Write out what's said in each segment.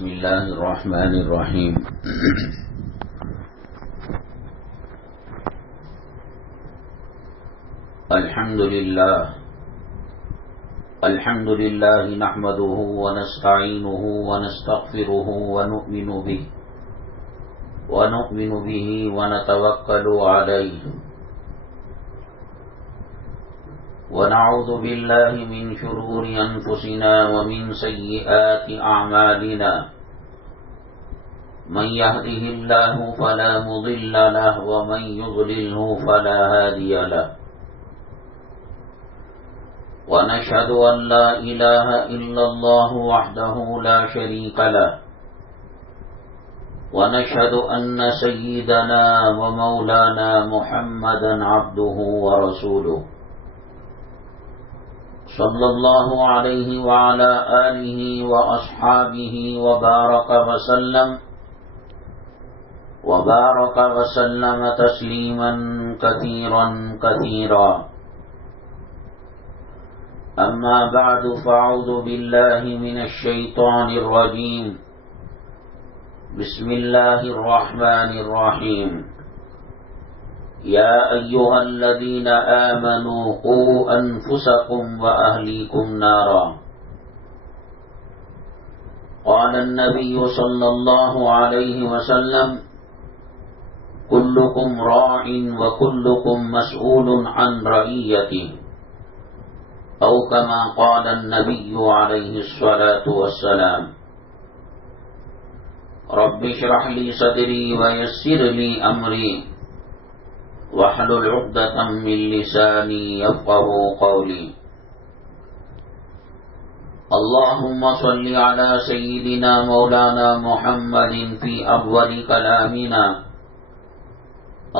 بسم اللہ الرحمن الرحیم الحمد للہ نحمده ونستعینه ونستغفره ونؤمن به ونتوکل علیہ ونعوذ باللہ من شرور انفسنا ومن سیئات اعمالنا من يهده الله فلا مضل له ومن يضلله فلا هادي له ونشهد أن لا إله إلا الله وحده لا شريك له ونشهد أن سيدنا ومولانا محمدا عبده ورسوله صلى الله عليه وعلى آله وأصحابه وبارك وسلم تسليما كثيرا أما بعد فأعوذ بالله من الشيطان الرجيم بسم الله الرحمن الرحيم يا أيها الذين آمنوا قوا أنفسكم وأهليكم نارا قال النبي صلى الله عليه وسلم كلكم راع وكلكم مسؤول عن رعيته أو كما قال النبي عليه الصلاة والسلام رب اشرح لي صدري ويسر لي أمري واحلل عقدة من لساني يفقهوا قولي اللهم صل على سيدنا مولانا محمد في أول كلامنا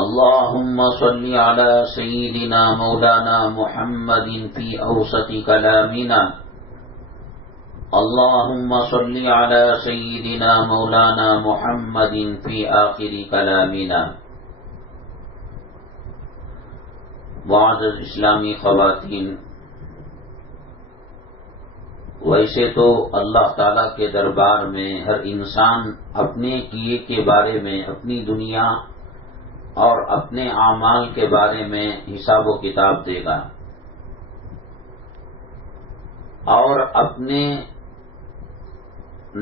اللهم صل على سيدنا مولانا محمد في أوسط كلامنا اللهم صل على سيدنا مولانا محمد في آخر كلامنا معزز اسلامی خواتین، ویسے تو اللہ تعالی کے دربار میں ہر انسان اپنے کیے کے بارے میں، اپنی دنیا اور اپنے اعمال کے بارے میں حساب و کتاب دے گا، اور اپنے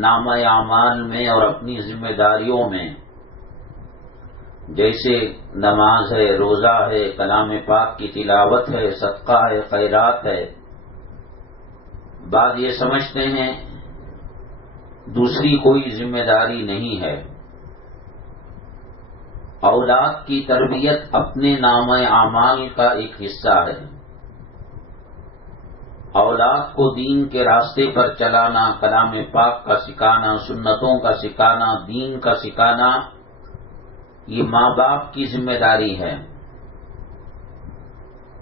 نامہ اعمال میں اور اپنی ذمہ داریوں میں جیسے نماز ہے، روزہ ہے، کلام پاک کی تلاوت ہے، صدقہ ہے، خیرات ہے، بعض یہ سمجھتے ہیں دوسری کوئی ذمہ داری نہیں ہے۔ اولاد کی تربیت اپنے نامہ اعمال کا ایک حصہ ہے۔ اولاد کو دین کے راستے پر چلانا، کلام پاک کا سکھانا، سنتوں کا سکھانا، دین کا سکھانا، یہ ماں باپ کی ذمہ داری ہے۔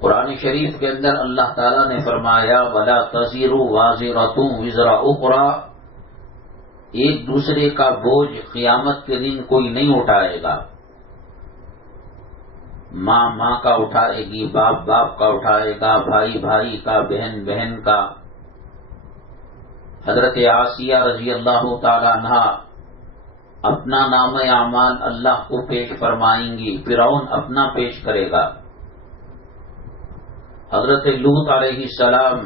قرآن شریف کے اندر اللہ تعالیٰ نے فرمایا وَلَا تَزِرُ وَازِرَةٌ وِزْرَ أُخْرَى، ایک دوسرے کا بوجھ قیامت کے دن کوئی نہیں اٹھائے گا۔ ماں ماں کا اٹھائے گی، باپ باپ کا اٹھائے گا، بھائی بھائی کا، بہن بہن کا۔ حضرت آسیہ رضی اللہ تعالی عنہا اپنا نامہ اعمال اللہ کو پیش فرمائیں گی، فرعون اپنا پیش کرے گا۔ حضرت لوط علیہ السلام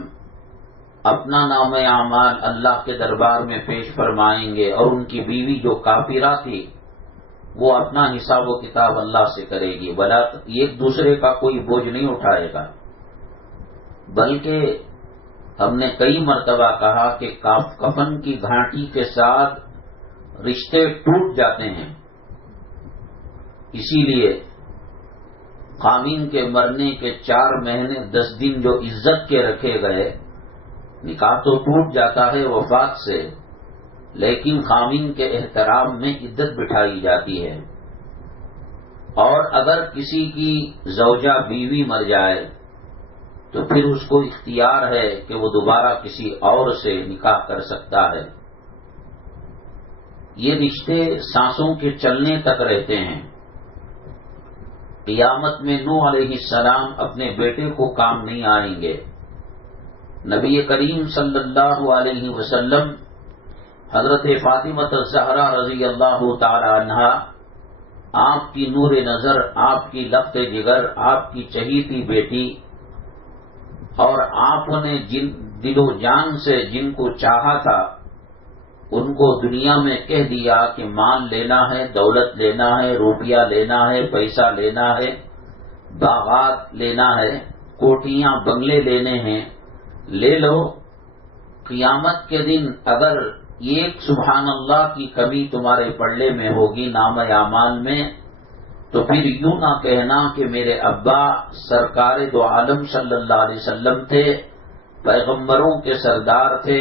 اپنا نامہ اعمال اللہ کے دربار میں پیش فرمائیں گے، اور ان کی بیوی جو کافرہ تھی وہ اپنا حساب و کتاب اللہ سے کرے گی۔ بلا ایک دوسرے کا کوئی بوجھ نہیں اٹھائے گا، بلکہ ہم نے کئی مرتبہ کہا کہ کفن کی گھاٹی کے ساتھ رشتے ٹوٹ جاتے ہیں۔ اسی لیے خامین کے مرنے کے 4 مہینے 10 دن جو عزت کے رکھے گئے، نکاح تو ٹوٹ جاتا ہے وفات سے، لیکن خامین کے احترام میں عدت بٹھائی جاتی ہے۔ اور اگر کسی کی زوجہ بیوی مر جائے تو پھر اس کو اختیار ہے کہ وہ دوبارہ کسی اور سے نکاح کر سکتا ہے۔ یہ رشتے سانسوں کے چلنے تک رہتے ہیں۔ قیامت میں نوح علیہ السلام اپنے بیٹے کو کام نہیں آئیں گے۔ نبی کریم صلی اللہ علیہ وسلم حضرت فاطمہ الزہرا رضی اللہ تعالی عنہا، آپ کی نور نظر، آپ کی لفت جگر، آپ کی چہیتی بیٹی، اور آپ نے جن دل و جان سے جن کو چاہا تھا ان کو دنیا میں کہہ دیا کہ مال لینا ہے، دولت لینا ہے، روپیہ لینا ہے، پیسہ لینا ہے، باغات لینا ہے، کوٹیاں بنگلے لینے ہیں، لے لو۔ قیامت کے دن اگر ایک سبحان اللہ کی کمی تمہارے پلڑے میں ہوگی نام اعمال میں، تو پھر یوں نہ کہنا کہ میرے ابا سرکار دو عالم صلی اللہ علیہ وسلم تھے، پیغمبروں کے سردار تھے،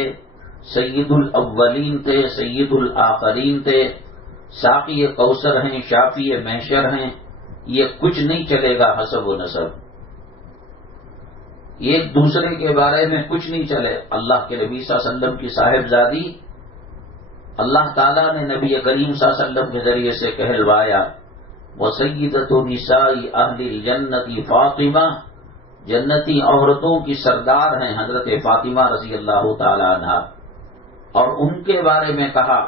سید الاولین تھے، سید الآخرین تھے، ساقی کوثر ہیں، شافی محشر ہیں، یہ کچھ نہیں چلے گا حسب و نسب، ایک دوسرے کے بارے میں کچھ نہیں چلے۔ اللہ کے نبی صلی اللہ علیہ وسلم کی صاحبزادی اللہ تعالیٰ نے نبی کریم صلی اللہ علیہ وسلم کے ذریعے سے کہلوایا، وَسَيِّدَةُ نِسَاءِ أَهْلِ الْجَنَّةِ فاطمہ، جنتی عورتوں کی سردار ہیں حضرت فاطمہ رضی اللہ تعالی عنہا، اور ان کے بارے میں کہا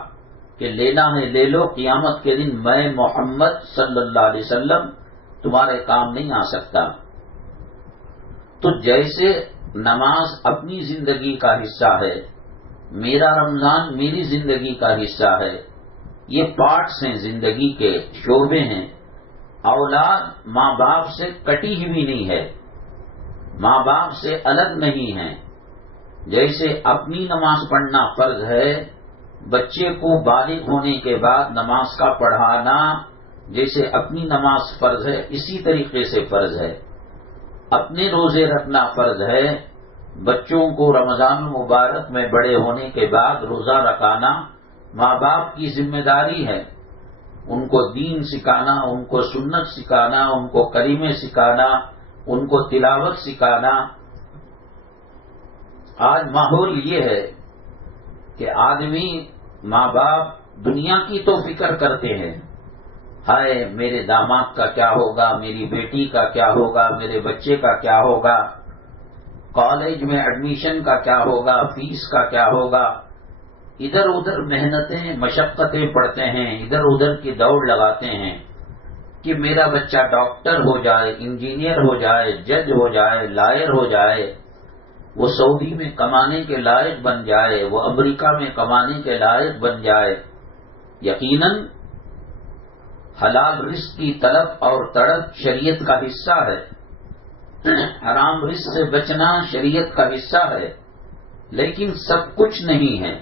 کہ لینا ہے لے لو، قیامت کے دن میں محمد صلی اللہ علیہ وسلم تمہارے کام نہیں آ سکتا۔ تو جیسے نماز اپنی زندگی کا حصہ ہے، میرا رمضان میری زندگی کا حصہ ہے، یہ پارٹس ہیں، زندگی کے شعبے ہیں۔ اولاد ماں باپ سے کٹی ہوئی نہیں ہے، ماں باپ سے الگ نہیں ہے۔ جیسے اپنی نماز پڑھنا فرض ہے، بچے کو بالغ ہونے کے بعد نماز کا پڑھانا جیسے اپنی نماز فرض ہے، اسی طریقے سے فرض ہے۔ اپنے روزے رکھنا فرض ہے، بچوں کو رمضان المبارک میں بڑے ہونے کے بعد روزہ رکھانا ماں باپ کی ذمہ داری ہے۔ ان کو دین سکھانا، ان کو سنت سکھانا، ان کو کلمے سکھانا، ان کو تلاوت سکھانا۔ آج ماحول یہ ہے کہ آدمی ماں باپ دنیا کی تو فکر کرتے ہیں، ہائے میرے داماد کا کیا ہوگا، میری بیٹی کا کیا ہوگا، میرے بچے کا کیا ہوگا، کالج میں ایڈمیشن کا کیا ہوگا، فیس کا کیا ہوگا۔ ادھر ادھر محنتیں مشقتیں پڑتے ہیں، ادھر ادھر کی دوڑ لگاتے ہیں کہ میرا بچہ ڈاکٹر ہو جائے، انجینئر ہو جائے، جج ہو جائے، لائر ہو جائے، وہ سعودی میں کمانے کے لائق بن جائے، وہ امریکہ میں کمانے کے لائق بن جائے۔ یقیناً حلال رزق کی طلب اور تڑپ شریعت کا حصہ ہے، حرام رزق سے بچنا شریعت کا حصہ ہے، لیکن سب کچھ نہیں ہے۔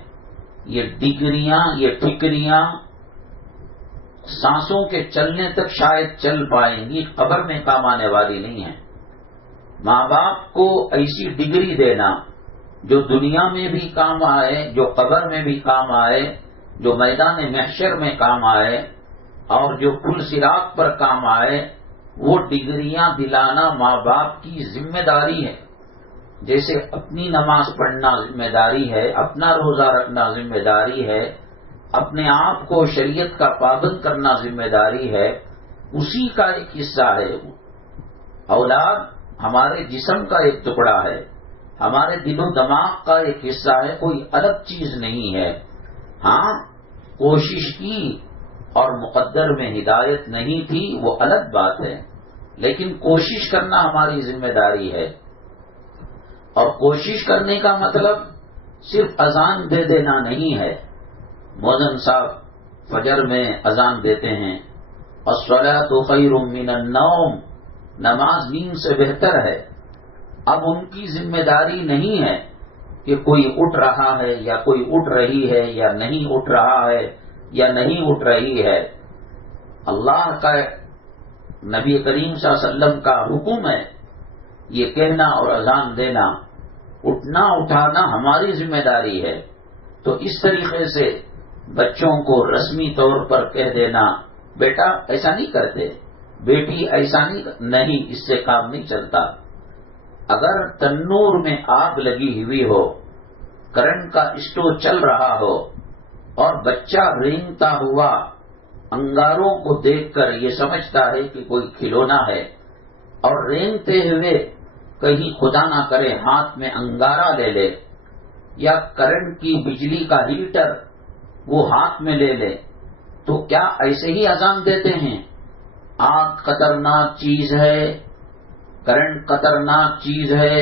یہ ڈگریاں، یہ ٹھکریاں سانسوں کے چلنے تک شاید چل پائیں گی، قبر میں کام آنے والی نہیں ہیں۔ ماں باپ کو ایسی ڈگری دینا جو دنیا میں بھی کام آئے، جو قبر میں بھی کام آئے، جو میدان محشر میں کام آئے، اور جو پل صراط پر کام آئے، وہ ڈگریاں دلانا ماں باپ کی ذمہ داری ہے۔ جیسے اپنی نماز پڑھنا ذمہ داری ہے، اپنا روزہ رکھنا ذمہ داری ہے، اپنے آپ کو شریعت کا پابند کرنا ذمہ داری ہے، اسی کا ایک حصہ ہے۔ اولاد ہمارے جسم کا ایک ٹکڑا ہے، ہمارے دل و دماغ کا ایک حصہ ہے، کوئی الگ چیز نہیں ہے۔ ہاں کوشش کی اور مقدر میں ہدایت نہیں تھی وہ الگ بات ہے، لیکن کوشش کرنا ہماری ذمہ داری ہے۔ اور کوشش کرنے کا مطلب صرف اذان دے دینا نہیں ہے۔ مؤذن صاحب فجر میں اذان دیتے ہیں، الصلاۃ خیر من النوم، نماز نیند سے بہتر ہے۔ اب ان کی ذمہ داری نہیں ہے کہ کوئی اٹھ رہا ہے یا کوئی اٹھ رہی ہے یا نہیں اٹھ رہا ہے یا نہیں اٹھ رہی ہے۔ اللہ کا نبی کریم صلی اللہ علیہ وسلم کا حکم ہے، یہ کہنا اور اذان دینا، اٹھنا اٹھانا ہماری ذمہ داری ہے۔ تو اس طریقے سے بچوں کو رسمی طور پر کہہ دینا بیٹا ایسا نہیں کرتے، بیٹی ایسا نہیں، اس سے کام نہیں چلتا۔ اگر تنور میں آگ لگی ہوئی ہو، کرنٹ کا اسٹو چل رہا ہو اور بچہ رینگتا ہوا انگاروں کو دیکھ کر یہ سمجھتا ہے کہ کوئی کھلونا ہے، اور رینگتے ہوئے کہیں خدا نہ کرے ہاتھ میں انگارہ لے لے، یا کرنٹ کی بجلی کا ہیٹر وہ ہاتھ میں لے لے تو کیا ایسے ہی اذان دیتے ہیں؟ آگ خطرناک چیز ہے، کرنٹ خطرناک چیز ہے،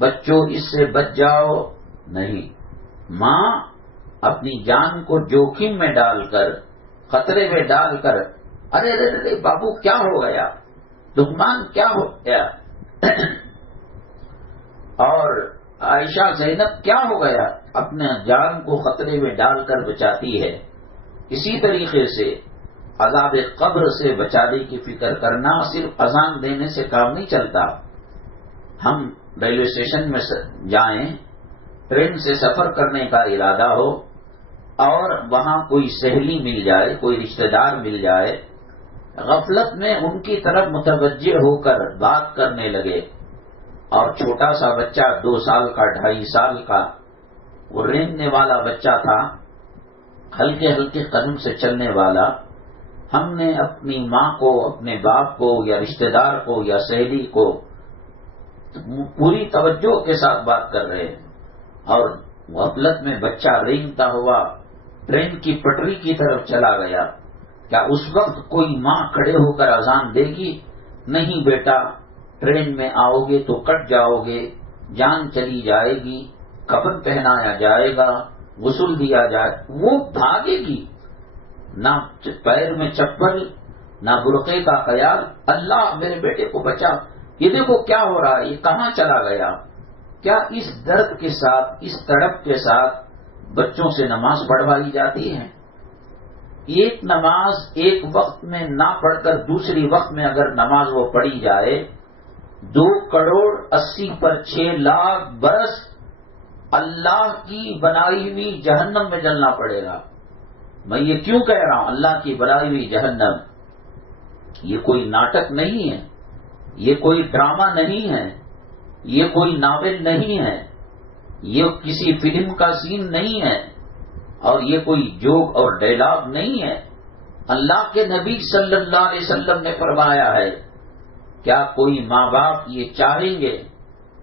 بچوں اس سے بچ جاؤ، نہیں۔ ماں اپنی جان کو جوخم میں ڈال کر، خطرے میں ڈال کر، ارے ارے ارے بابو کیا ہو گیا، لقمان کیا ہو گیا، اور عائشہ زینب کیا ہو گیا، اپنے جان کو خطرے میں ڈال کر بچاتی ہے۔ اسی طریقے سے عذاب قبر سے بچانے کی فکر کرنا صرف اذان دینے سے کام نہیں چلتا۔ ہم ریلوے اسٹیشن میں جائیں، ٹرین سے سفر کرنے کا ارادہ ہو اور وہاں کوئی سہیلی مل جائے، کوئی رشتہ دار مل جائے، غفلت میں ان کی طرف متوجہ ہو کر بات کرنے لگے، اور چھوٹا سا بچہ 2 سال کا 2.5 سال کا، وہ رینگنے والا بچہ تھا، ہلکے ہلکے قدم سے چلنے والا، ہم نے اپنی ماں کو، اپنے باپ کو یا رشتہ دار کو یا سہیلی کو پوری توجہ کے ساتھ بات کر رہے ہیں، اور غفلت میں بچہ رینگتا ہوا ٹرین کی پٹری کی طرف چلا گیا۔ کیا اس وقت کوئی ماں کھڑے ہو کر اذان دے گی؟ نہیں بیٹا، ٹرین میں آؤ گے تو کٹ جاؤ گے، جان چلی جائے گی، کفن پہنایا جائے گا، غسل دیا جائے، وہ بھاگے گی، نہ پیر میں چپل، نہ برقعے کا خیال، اللہ میرے بیٹے کو بچا، یہ دیکھو کیا ہو رہا ہے، یہ کہاں چلا گیا۔ کیا اس درد کے ساتھ، اس تڑپ کے ساتھ بچوں سے نماز پڑھوائی جاتی ہے؟ ایک نماز ایک وقت میں نہ پڑھ کر دوسری وقت میں اگر نماز وہ پڑھی جائے، 2 کروڑ 80 پر 6 لاکھ برس اللہ کی بنائی ہوئی جہنم میں جلنا پڑے گا۔ میں یہ کیوں کہہ رہا ہوں اللہ کی بنائی ہوئی جہنم؟ یہ کوئی ناٹک نہیں ہے، یہ کوئی ڈرامہ نہیں ہے، یہ کوئی ناول نہیں ہے، یہ کسی فلم کا سین نہیں ہے، اور یہ کوئی جوک اور ڈائلاگ نہیں ہے۔ اللہ کے نبی صلی اللہ علیہ وسلم نے فرمایا ہے، کیا کوئی ماں باپ یہ چاہیں گے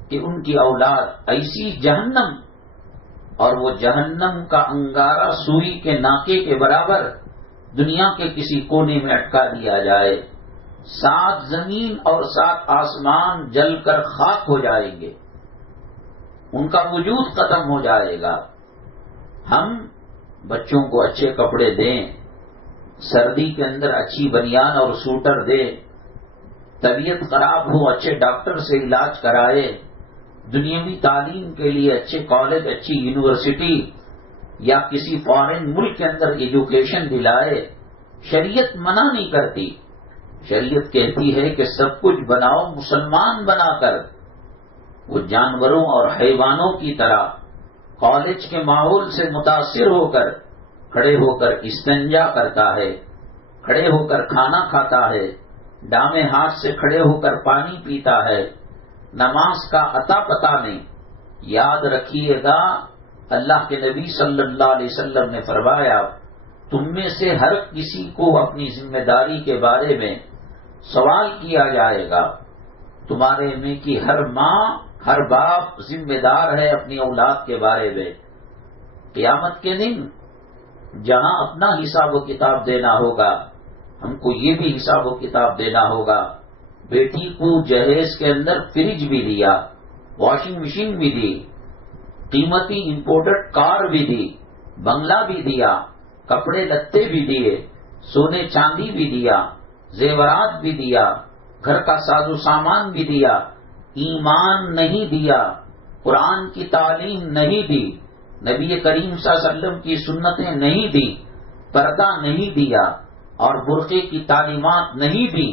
کہ ان کی اولاد ایسی جہنم، اور وہ جہنم کا انگارہ سوئی کے ناکے کے برابر دنیا کے کسی کونے میں اٹکا دیا جائے، 7 زمین اور 7 آسمان جل کر خاک ہو جائیں گے، ان کا وجود ختم ہو جائے گا۔ ہم بچوں کو اچھے کپڑے دیں، سردی کے اندر اچھی بنیان اور سوٹر دیں، طبیعت خراب ہو اچھے ڈاکٹر سے علاج کرائے، دنیاوی تعلیم کے لیے اچھے کالج، اچھی یونیورسٹی یا کسی فارن ملک کے اندر ایجوکیشن دلائے، شریعت منع نہیں کرتی۔ شریعت کہتی ہے کہ سب کچھ بناؤ مسلمان بنا کر۔ وہ جانوروں اور حیوانوں کی طرح کالج کے ماحول سے متاثر ہو کر کھڑے ہو کر استنجا کرتا ہے، کھڑے ہو کر کھانا کھاتا ہے، ڈامے ہاتھ سے کھڑے ہو کر پانی پیتا ہے، نماز کا عطا پتہ نہیں۔ یاد رکھیے گا، اللہ کے نبی صلی اللہ علیہ وسلم نے فرمایا، تم میں سے ہر کسی کو اپنی ذمہ داری کے بارے میں سوال کیا جائے گا۔ تمہارے میں کی ہر ماں، ہر باپ ذمہ دار ہے اپنی اولاد کے بارے میں۔ قیامت کے دن جہاں اپنا حساب و کتاب دینا ہوگا، ہم کو یہ بھی حساب و کتاب دینا ہوگا۔ بیٹی کو جہیز کے اندر فریج بھی دیا، واشنگ مشین بھی دی، قیمتی امپورٹڈ کار بھی دی، بنگلہ بھی دیا، کپڑے لتے بھی دیے، سونے چاندی بھی دیا، زیورات بھی دیا، گھر کا ساز و سامان بھی دیا، ایمان نہیں دیا، قرآن کی تعلیم نہیں دی، نبی کریم صلی اللہ علیہ وسلم کی سنتیں نہیں دی، پردہ نہیں دیا، اور برقعے کی تعلیمات نہیں دی،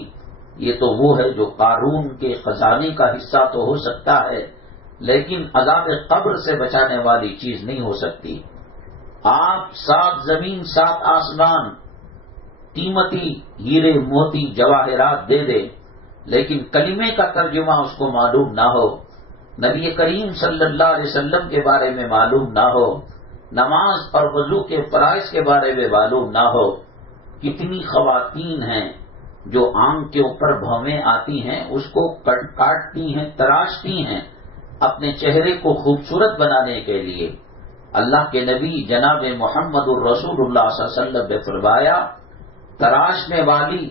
یہ تو وہ ہے جو قارون کے خزانے کا حصہ تو ہو سکتا ہے، لیکن عذاب قبر سے بچانے والی چیز نہیں ہو سکتی۔ آپ 7 زمین 7 آسمان، قیمتی ہیرے موتی جواہرات دے دے، لیکن کلمے کا ترجمہ اس کو معلوم نہ ہو، نبی کریم صلی اللہ علیہ وسلم کے بارے میں معلوم نہ ہو، نماز اور وضو کے فرائض کے بارے میں معلوم نہ ہو۔ کتنی خواتین ہیں جو آنکھ کے اوپر بھویں آتی ہیں، اس کو کاٹتی ہیں، تراشتی ہیں اپنے چہرے کو خوبصورت بنانے کے لیے، اللہ کے نبی جناب محمد الرسول اللہ صلی اللہ علیہ وسلم نے فرمایا تراشنے والی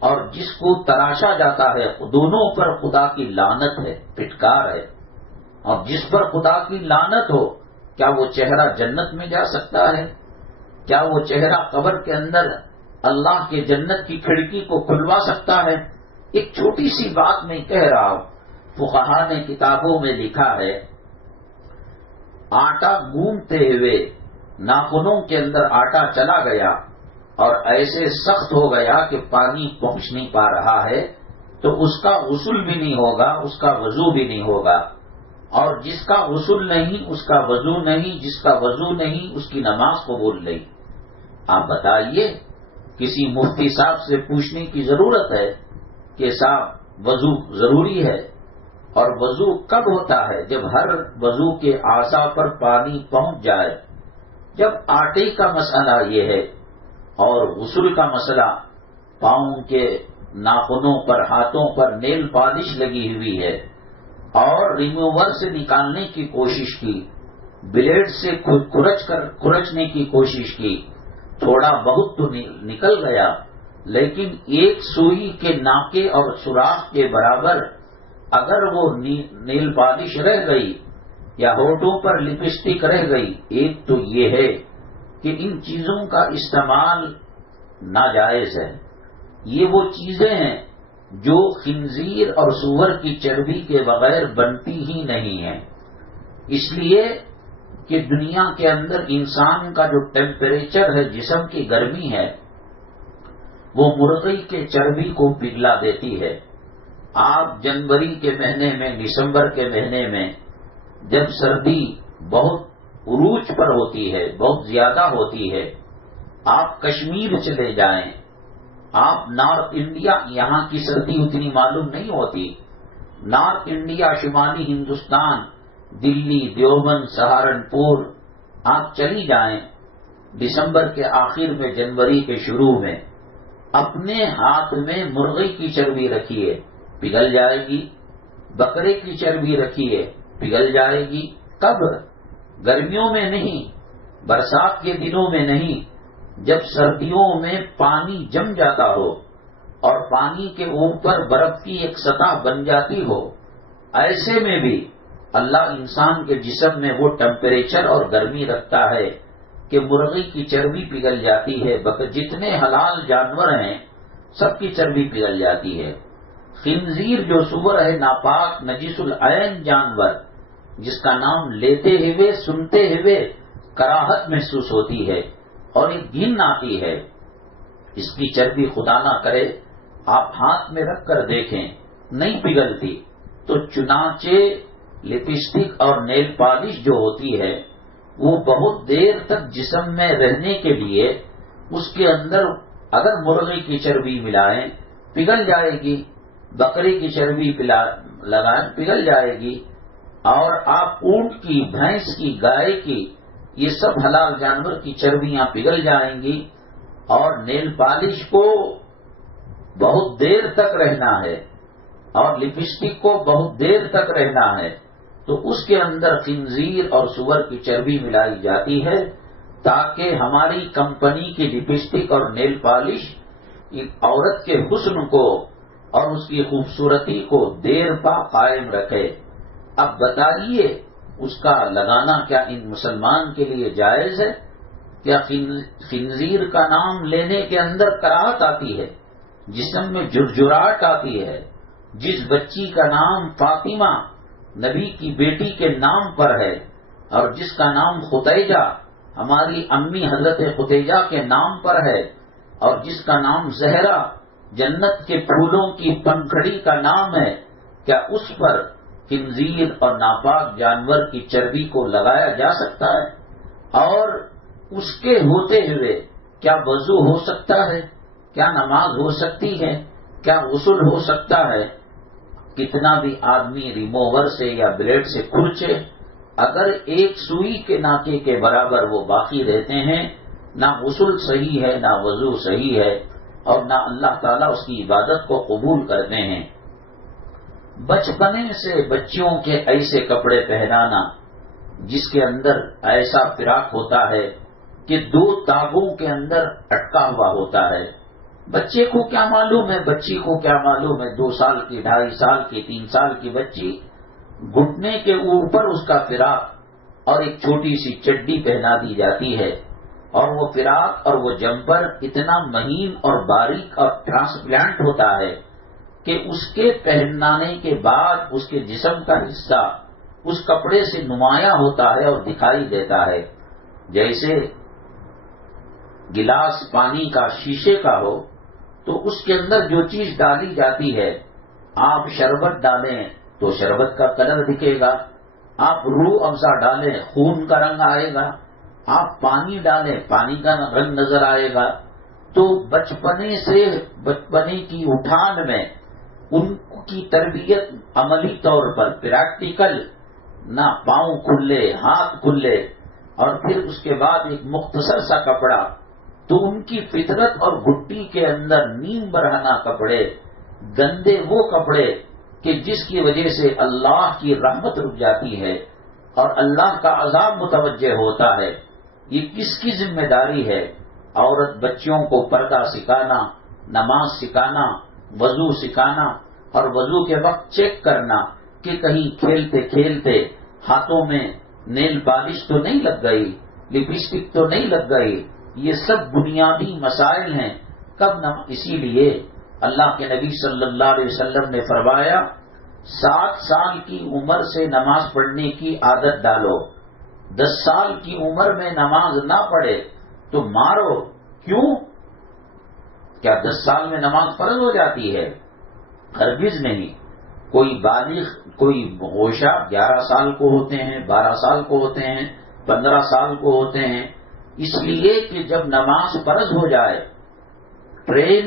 اور جس کو تراشا جاتا ہے دونوں پر خدا کی لعنت ہے، پھٹکار ہے. اور جس پر خدا کی لعنت ہو کیا وہ چہرہ جنت میں جا سکتا ہے؟ کیا وہ چہرہ قبر کے اندر اللہ کے جنت کی کھڑکی کو کھلوا سکتا ہے؟ ایک چھوٹی سی بات میں کہہ رہا ہوں. فقہا نے کتابوں میں لکھا ہے آٹا گوندتے ہوئے ناخنوں کے اندر آٹا چلا گیا اور ایسے سخت ہو گیا کہ پانی پہنچ نہیں پا رہا ہے تو اس کا غسل بھی نہیں ہوگا، اس کا وضو بھی نہیں ہوگا. اور جس کا غسل نہیں اس کا وضو نہیں، جس کا وضو نہیں اس کی نماز قبول نہیں. آپ بتائیے، کسی مفتی صاحب سے پوچھنے کی ضرورت ہے کہ صاحب وضو ضروری ہے اور وضو کب ہوتا ہے؟ جب ہر وضو کے اعضاء پر پانی پہنچ جائے. جب آٹے کا مسئلہ یہ ہے اور غسل کا مسئلہ پاؤں کے ناخنوں پر، ہاتھوں پر نیل پالش لگی ہوئی ہے اور ریموور سے نکالنے کی کوشش کی، بلیڈ سے کھرچنے کی کوشش کی، تھوڑا بہت تو نکل گیا لیکن ایک سوئی کے ناکے اور سوراخ کے برابر اگر وہ نیل پالش رہ گئی یا ہونٹوں پر لپسٹک رہ گئی. ایک تو یہ ہے کہ ان چیزوں کا استعمال ناجائز ہے. یہ وہ چیزیں ہیں جو خنزیر اور سور کی چربی کے بغیر بنتی ہی نہیں ہیں. اس لیے کہ دنیا کے اندر انسان کا جو ٹیمپریچر ہے، جسم کی گرمی ہے، وہ مرغی کے چربی کو پگھلا دیتی ہے. آپ جنوری کے مہینے میں، دسمبر کے مہینے میں جب سردی بہت عروج پر ہوتی ہے، بہت زیادہ ہوتی ہے، آپ کشمیر چلے جائیں، آپ نارتھ انڈیا، یہاں کی سردی اتنی معلوم نہیں ہوتی. نارتھ انڈیا، شمالی ہندوستان، دلی، دیوبند، سہارنپور آپ چلی جائیں دسمبر کے آخر میں، جنوری کے شروع میں، اپنے ہاتھ میں مرغی کی چربی رکھیے، پگھل جائے گی. بکرے کی چربی رکھیے، پگھل جائے گی. کب؟ گرمیوں میں نہیں، برسات کے دنوں میں نہیں، جب سردیوں میں پانی جم جاتا ہو اور پانی کے اوپر برف کی ایک سطح بن جاتی ہو، ایسے میں بھی اللہ انسان کے جسم میں وہ ٹیمپریچر اور گرمی رکھتا ہے کہ مرغی کی چربی پگھل جاتی ہے. جتنے حلال جانور ہیں سب کی چربی پگھل جاتی ہے. خنزیر جو سور ہے، ناپاک نجس العین جانور، جس کا نام لیتے ہوئے، سنتے ہوئے کراہت محسوس ہوتی ہے اور ایک گھن آتی ہے، اس کی چربی خدا نہ کرے آپ ہاتھ میں رکھ کر دیکھیں نہیں پگھلتی. تو چنانچہ لپسٹک اور نیل پالش جو ہوتی ہے وہ بہت دیر تک جسم میں رہنے کے لیے اس کے اندر اگر مرغی کی چربی ملائیں پگھل جائے گی، بکری کی چربی لگائیں پگھل جائے گی. اور آپ اونٹ کی، بھینس کی، گائے کی، یہ سب حلال جانور کی چربیاں پگھل جائیں گی. اور نیل پالش کو بہت دیر تک رہنا ہے اور لپسٹک کو بہت دیر تک رہنا ہے، تو اس کے اندر خنزیر اور سور کی چربی ملائی جاتی ہے تاکہ ہماری کمپنی کی لپسٹک اور نیل پالش عورت کے حسن کو اور اس کی خوبصورتی کو دیر پا قائم رکھے. اب بتائیے اس کا لگانا کیا ان مسلمان کے لیے جائز ہے؟ کیا خنزیر کا نام لینے کے اندر کراہت آتی ہے، جسم میں جھرجھراہٹ آتی ہے؟ جس بچی کا نام فاطمہ نبی کی بیٹی کے نام پر ہے اور جس کا نام ختیجہ ہماری امی حضرت ختیجہ کے نام پر ہے اور جس کا نام زہرا جنت کے پھولوں کی پنکھڑی کا نام ہے، کیا اس پر خنزیر اور ناپاک جانور کی چربی کو لگایا جا سکتا ہے؟ اور اس کے ہوتے ہوئے کیا وضو ہو سکتا ہے؟ کیا نماز ہو سکتی ہے؟ کیا غسل ہو سکتا ہے؟ کتنا بھی آدمی ریموور سے یا بلیڈ سے کھرچے، اگر ایک سوئی کے ناکے کے برابر وہ باقی رہتے ہیں، نہ غسل صحیح ہے، نہ وضو صحیح ہے، اور نہ اللہ تعالیٰ اس کی عبادت کو قبول کرتے ہیں. بچپنے سے بچیوں کے ایسے کپڑے پہنانا جس کے اندر ایسا فراق ہوتا ہے کہ 2 تاغوں کے اندر اٹکا ہوا ہوتا ہے. بچے کو کیا معلوم ہے، بچی کو کیا معلوم ہے، 2 سال کی، 2.5 سال کی، 3 سال کی بچی، گھٹنے کے اوپر اس کا فراق اور ایک چھوٹی سی چڈی پہنا دی جاتی ہے، اور وہ فراق اور وہ جمپر اتنا مہین اور باریک اور ٹرانسپلانٹ ہوتا ہے کہ اس کے پہنانے کے بعد اس کے جسم کا حصہ اس کپڑے سے نمایاں ہوتا ہے اور دکھائی دیتا ہے. جیسے گلاس پانی کا شیشے کا ہو تو اس کے اندر جو چیز ڈالی جاتی ہے، آپ شربت ڈالیں تو شربت کا کلر دکھے گا، آپ روح افزا ڈالیں خون کا رنگ آئے گا، آپ پانی ڈالیں پانی کا رنگ نظر آئے گا. تو بچپنے کی اٹھان میں ان کی تربیت عملی طور پر پریکٹیکل، نہ پاؤں کھلے ہاتھ کھلے، اور پھر اس کے بعد ایک مختصر سا کپڑا، تو ان کی فطرت اور گھٹی کے اندر نیم برہنہ کپڑے، گندے وہ کپڑے کہ جس کی وجہ سے اللہ کی رحمت رک جاتی ہے اور اللہ کا عذاب متوجہ ہوتا ہے. یہ کس کی ذمہ داری ہے؟ عورت بچیوں کو پردہ سکھانا، نماز سکھانا، وضو سکھانا، اور وضو کے وقت چیک کرنا کہ کہیں کھیلتے کھیلتے ہاتھوں میں نیل پالش تو نہیں لگ گئی، لپسٹک تو نہیں لگ گئی. یہ سب بنیادی مسائل ہیں. اسی لیے اللہ کے نبی صلی اللہ علیہ وسلم نے فرمایا 7 سال کی عمر سے نماز پڑھنے کی عادت ڈالو. 10 سال کی عمر میں نماز نہ پڑھے تو مارو. کیوں؟ کیا 10 سال میں نماز فرض ہو جاتی ہے؟ ہرگز نہیں. کوئی بالغ، کوئی ہوشا 11 سال کو ہوتے ہیں، 12 سال کو ہوتے ہیں، 15 سال کو ہوتے ہیں. اس لیے کہ جب نماز فرض ہو جائے، ٹرین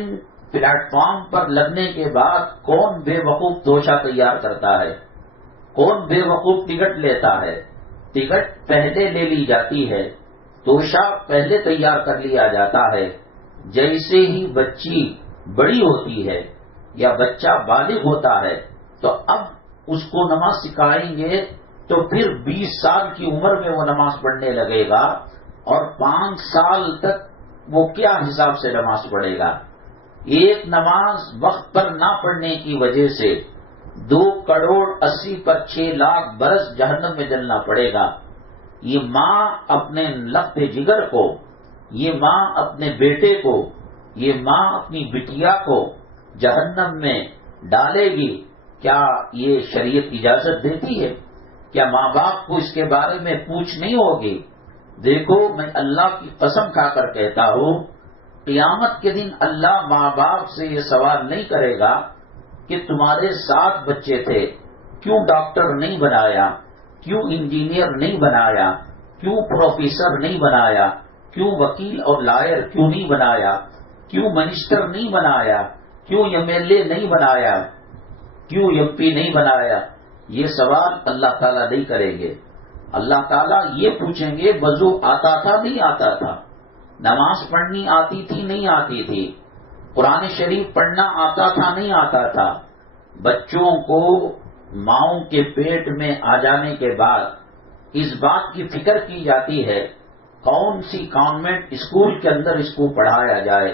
پلیٹ فارم پر لگنے کے بعد کون بے وقوف توشہ تیار کرتا ہے؟ کون بے وقوف ٹکٹ لیتا ہے؟ ٹکٹ پہلے لے لی جاتی ہے، توشہ پہلے تیار کر لیا جاتا ہے. جیسے ہی بچی بڑی ہوتی ہے یا بچہ بالغ ہوتا ہے تو اب اس کو نماز سکھائیں گے تو پھر 20 سال کی عمر میں وہ نماز پڑھنے لگے گا، اور 5 سال تک وہ کیا حساب سے نماز پڑھے گا؟ ایک نماز وقت پر نہ پڑھنے کی وجہ سے 2,80,00,000 پر 6 لاکھ برس جہنم میں جلنا پڑے گا. یہ ماں اپنے لخت جگر کو، یہ ماں اپنے بیٹے کو، یہ ماں اپنی بٹیا کو جہنم میں ڈالے گی. کیا یہ شریعت اجازت دیتی ہے؟ کیا ماں باپ کو اس کے بارے میں پوچھ نہیں ہوگی؟ دیکھو، میں اللہ کی قسم کھا کر کہتا ہوں، قیامت کے دن اللہ ماں باپ سے یہ سوال نہیں کرے گا کہ تمہارے 7 بچے تھے، کیوں ڈاکٹر نہیں بنایا، کیوں انجینئر نہیں بنایا، کیوں پروفیسر نہیں بنایا، کیوں وکیل اور لائر کیوں نہیں بنایا، کیوں منسٹر نہیں بنایا، کیوں MLA نہیں بنایا، کیوں MP نہیں بنایا. یہ سوال اللہ تعالیٰ نہیں کریں گے. اللہ تعالیٰ یہ پوچھیں گے وضو آتا تھا نہیں آتا تھا، نماز پڑھنی آتی تھی نہیں آتی تھی، قرآن شریف پڑھنا آتا تھا نہیں آتا تھا. بچوں کو ماؤں کے پیٹ میں آ جانے کے بعد اس بات کی فکر کی جاتی ہے کون سی کانوینٹ اسکول کے اندر اس کو پڑھایا جائے،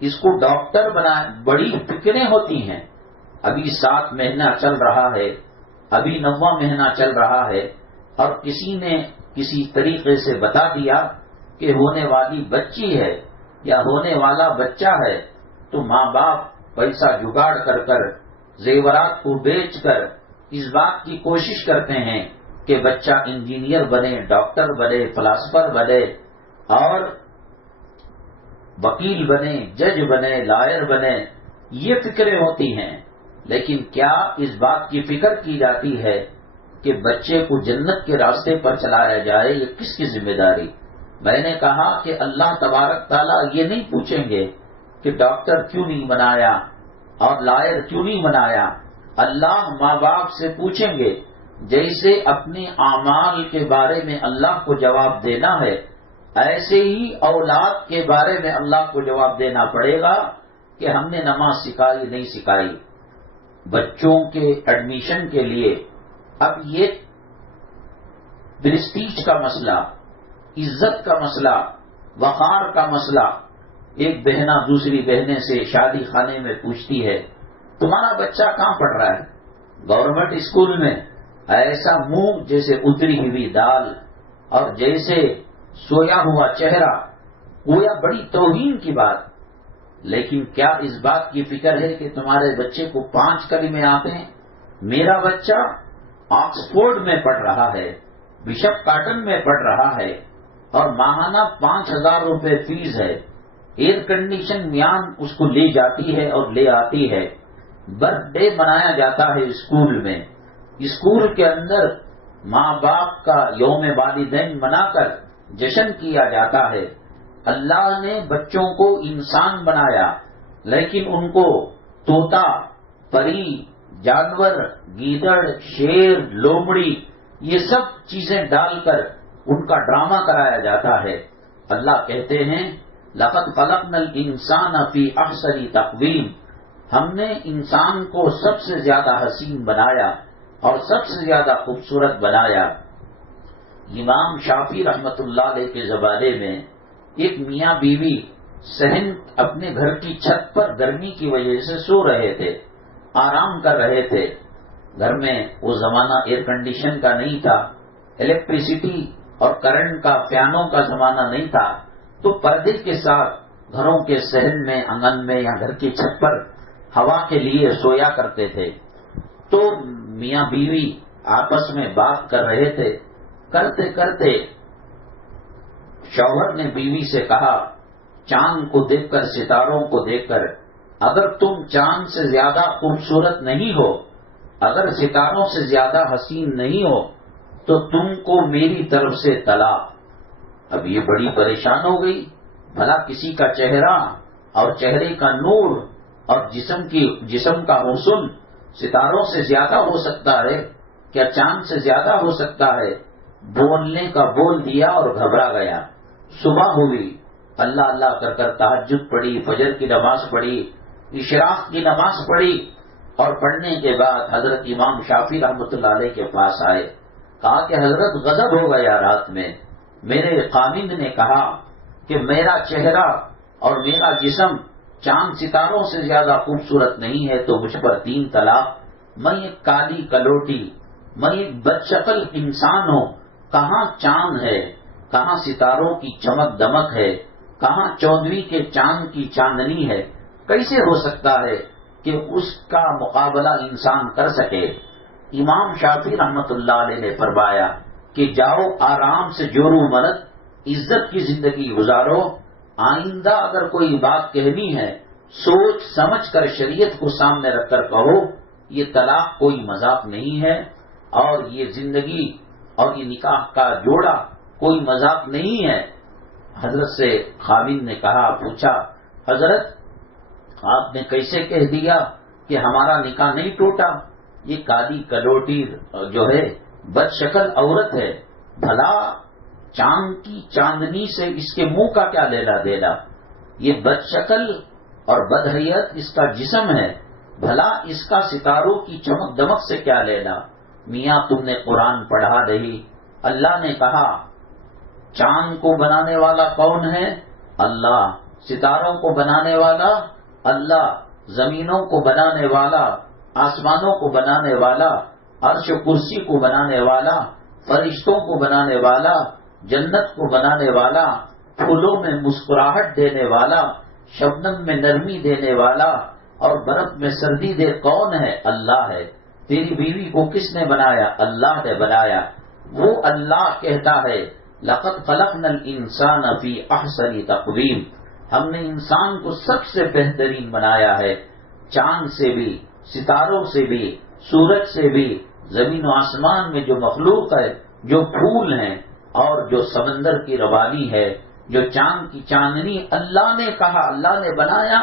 اس کو ڈاکٹر بنائے. بڑی فکریں ہوتی ہیں. ابھی 7 مہینہ چل رہا ہے، ابھی 9واں مہینہ چل رہا ہے، اور کسی نے کسی طریقے سے بتا دیا کہ ہونے والی بچی ہے یا ہونے والا بچہ ہے، تو ماں باپ پیسہ جگاڑ کر کر، زیورات کو بیچ کر اس بات کی کوشش کرتے ہیں کہ بچہ انجینئر بنے، ڈاکٹر بنے، فلاسفر بنے، اور وکیل بنے، جج بنے، لائر بنے. یہ فکریں ہوتی ہیں. لیکن کیا اس بات کی فکر کی جاتی ہے کہ بچے کو جنت کے راستے پر چلایا جائے؟ یہ کس کی ذمہ داری؟ میں نے کہا کہ اللہ تبارک تعالیٰ یہ نہیں پوچھیں گے کہ ڈاکٹر کیوں نہیں بنایا اور لائر کیوں نہیں بنایا. اللہ ماں باپ سے پوچھیں گے. جیسے اپنے اعمال کے بارے میں اللہ کو جواب دینا ہے، ایسے ہی اولاد کے بارے میں اللہ کو جواب دینا پڑے گا کہ ہم نے نماز سکھائی نہیں سکھائی. بچوں کے ایڈمیشن کے لیے اب یہ پریسٹیج کا مسئلہ، عزت کا مسئلہ، وقار کا مسئلہ. ایک بہنہ دوسری بہنیں سے شادی خانے میں پوچھتی ہے تمہارا بچہ کہاں پڑھ رہا ہے؟ گورنمنٹ اسکول میں. ایسا منہ جیسے اتری ہوئی دال اور جیسے سویا ہوا چہرہ، گویا بڑی توہین کی بات. لیکن کیا اس بات کی فکر ہے کہ تمہارے بچے کو 5 کلمے آتے ہیں؟ میرا بچہ آکسفورڈ میں پڑھ رہا ہے، بشپ کاٹن میں پڑھ رہا ہے، اور ماہانہ 5,000 روپے فیس ہے. ایئر کنڈیشن میان اس کو لے جاتی ہے اور لے آتی ہے. برتھ ڈے منایا جاتا ہے اسکول میں. اسکول کے اندر ماں باپ کا یوم والدین منا کر جشن کیا جاتا ہے. اللہ نے بچوں کو انسان بنایا، لیکن ان کو طوطا، پری، جانور، گیدڑ، شیر، لومڑی، یہ سب چیزیں ڈال کر ان کا ڈرامہ کرایا جاتا ہے. اللہ کہتے ہیں لقد خلقنا الانسان فی احسن تقویم، ہم نے انسان کو سب سے زیادہ حسین بنایا اور سب سے زیادہ خوبصورت بنایا. امام شافعی رحمت اللہ علیہ کے زمانے میں ایک میاں بیوی صحن اپنے گھر کی چھت پر گرمی کی وجہ سے سو رہے تھے، آرام کر رہے تھے. گھر میں وہ زمانہ ایئر کنڈیشن کا نہیں تھا، الیکٹریسٹی اور کرنٹ کا، فینوں کا زمانہ نہیں تھا، تو پردے کے ساتھ گھروں کے صحن میں، آنگن میں یا گھر کی چھت پر ہوا کے لیے سویا کرتے تھے. تو میاں بیوی آپس میں بات کر رہے تھے. کرتے کرتے شوہر نے بیوی سے کہا چاند کو دیکھ کر، ستاروں کو دیکھ کر، اگر تم چاند سے زیادہ خوبصورت نہیں ہو، اگر ستاروں سے زیادہ حسین نہیں ہو، تو تم کو میری طرف سے طلاق. اب یہ بڑی پریشان ہو گئی. بھلا کسی کا چہرہ اور چہرے کا نور اور جسم کا حسن ستاروں سے زیادہ ہو سکتا ہے کیا؟ چاند سے زیادہ ہو سکتا ہے؟ بولنے کا بول دیا اور گھبرا گیا. صبح ہوئی، اللہ اللہ کر کر تہجد پڑھی، فجر کی نماز پڑھی، اشراق کی نماز پڑھی، اور پڑھنے کے بعد حضرت امام شافعی رحمۃ اللہ علیہ کے پاس آئے. کہا کہ حضرت غضب ہو گیا رات میں. میرے خامند نے کہا کہ میرا چہرہ اور میرا جسم چاند ستاروں سے زیادہ خوبصورت نہیں ہے، تو مجھ پر 3 طلاق. میں ایک کالی کلوٹی، میں ایک بدشکل انسان ہوں. کہاں چاند ہے، کہاں ستاروں کی چمک دمک ہے، کہاں 14ویں کے چاند کی چاندنی ہے؟ کیسے ہو سکتا ہے کہ اس کا مقابلہ انسان کر سکے؟ امام شافعی رحمت اللہ علیہ نے فرمایا کہ جاؤ آرام سے جورو مرد عزت کی زندگی گزارو. آئندہ اگر کوئی بات کہنی ہے سوچ سمجھ کر شریعت کو سامنے رکھ کر کہو. یہ طلاق کوئی مذاق نہیں ہے، اور یہ زندگی اور یہ نکاح کا جوڑا کوئی مذاق نہیں ہے. حضرت سے خامند نے کہا، پوچھا حضرت آپ نے کیسے کہہ دیا کہ ہمارا نکاح نہیں ٹوٹا؟ یہ کالی کلوٹی جو ہے بد شکل عورت ہے، بھلا چاند کی چاندنی سے اس کے منہ کا کیا لینا دینا؟ یہ بد شکل اور بدحیت اس کا جسم ہے، بھلا اس کا ستاروں کی چمک دمک سے کیا لینا؟ میاں تم نے قرآن پڑھا نہیں. اللہ نے کہا چاند کو بنانے والا کون ہے؟ اللہ. ستاروں کو بنانے والا اللہ. زمینوں کو بنانے والا، آسمانوں کو بنانے والا، عرش و کرسی کو بنانے والا، فرشتوں کو بنانے والا، جنت کو بنانے والا، پھولوں میں مسکراہٹ دینے والا، شبنم میں نرمی دینے والا اور برف میں سردی دے کون ہے؟ اللہ ہے. تیری بیوی کو کس نے بنایا؟ اللہ نے بنایا. وہ اللہ کہتا ہے لقد خلقنا الانسان فی احسن تقویم، ہم نے انسان کو سب سے بہترین بنایا ہے. چاند سے بھی، ستاروں سے بھی، سورج سے بھی، زمین و آسمان میں جو مخلوق ہے، جو پھول ہیں اور جو سمندر کی روانی ہے، جو چاند کی چاندنی، اللہ نے کہا، اللہ نے بنایا.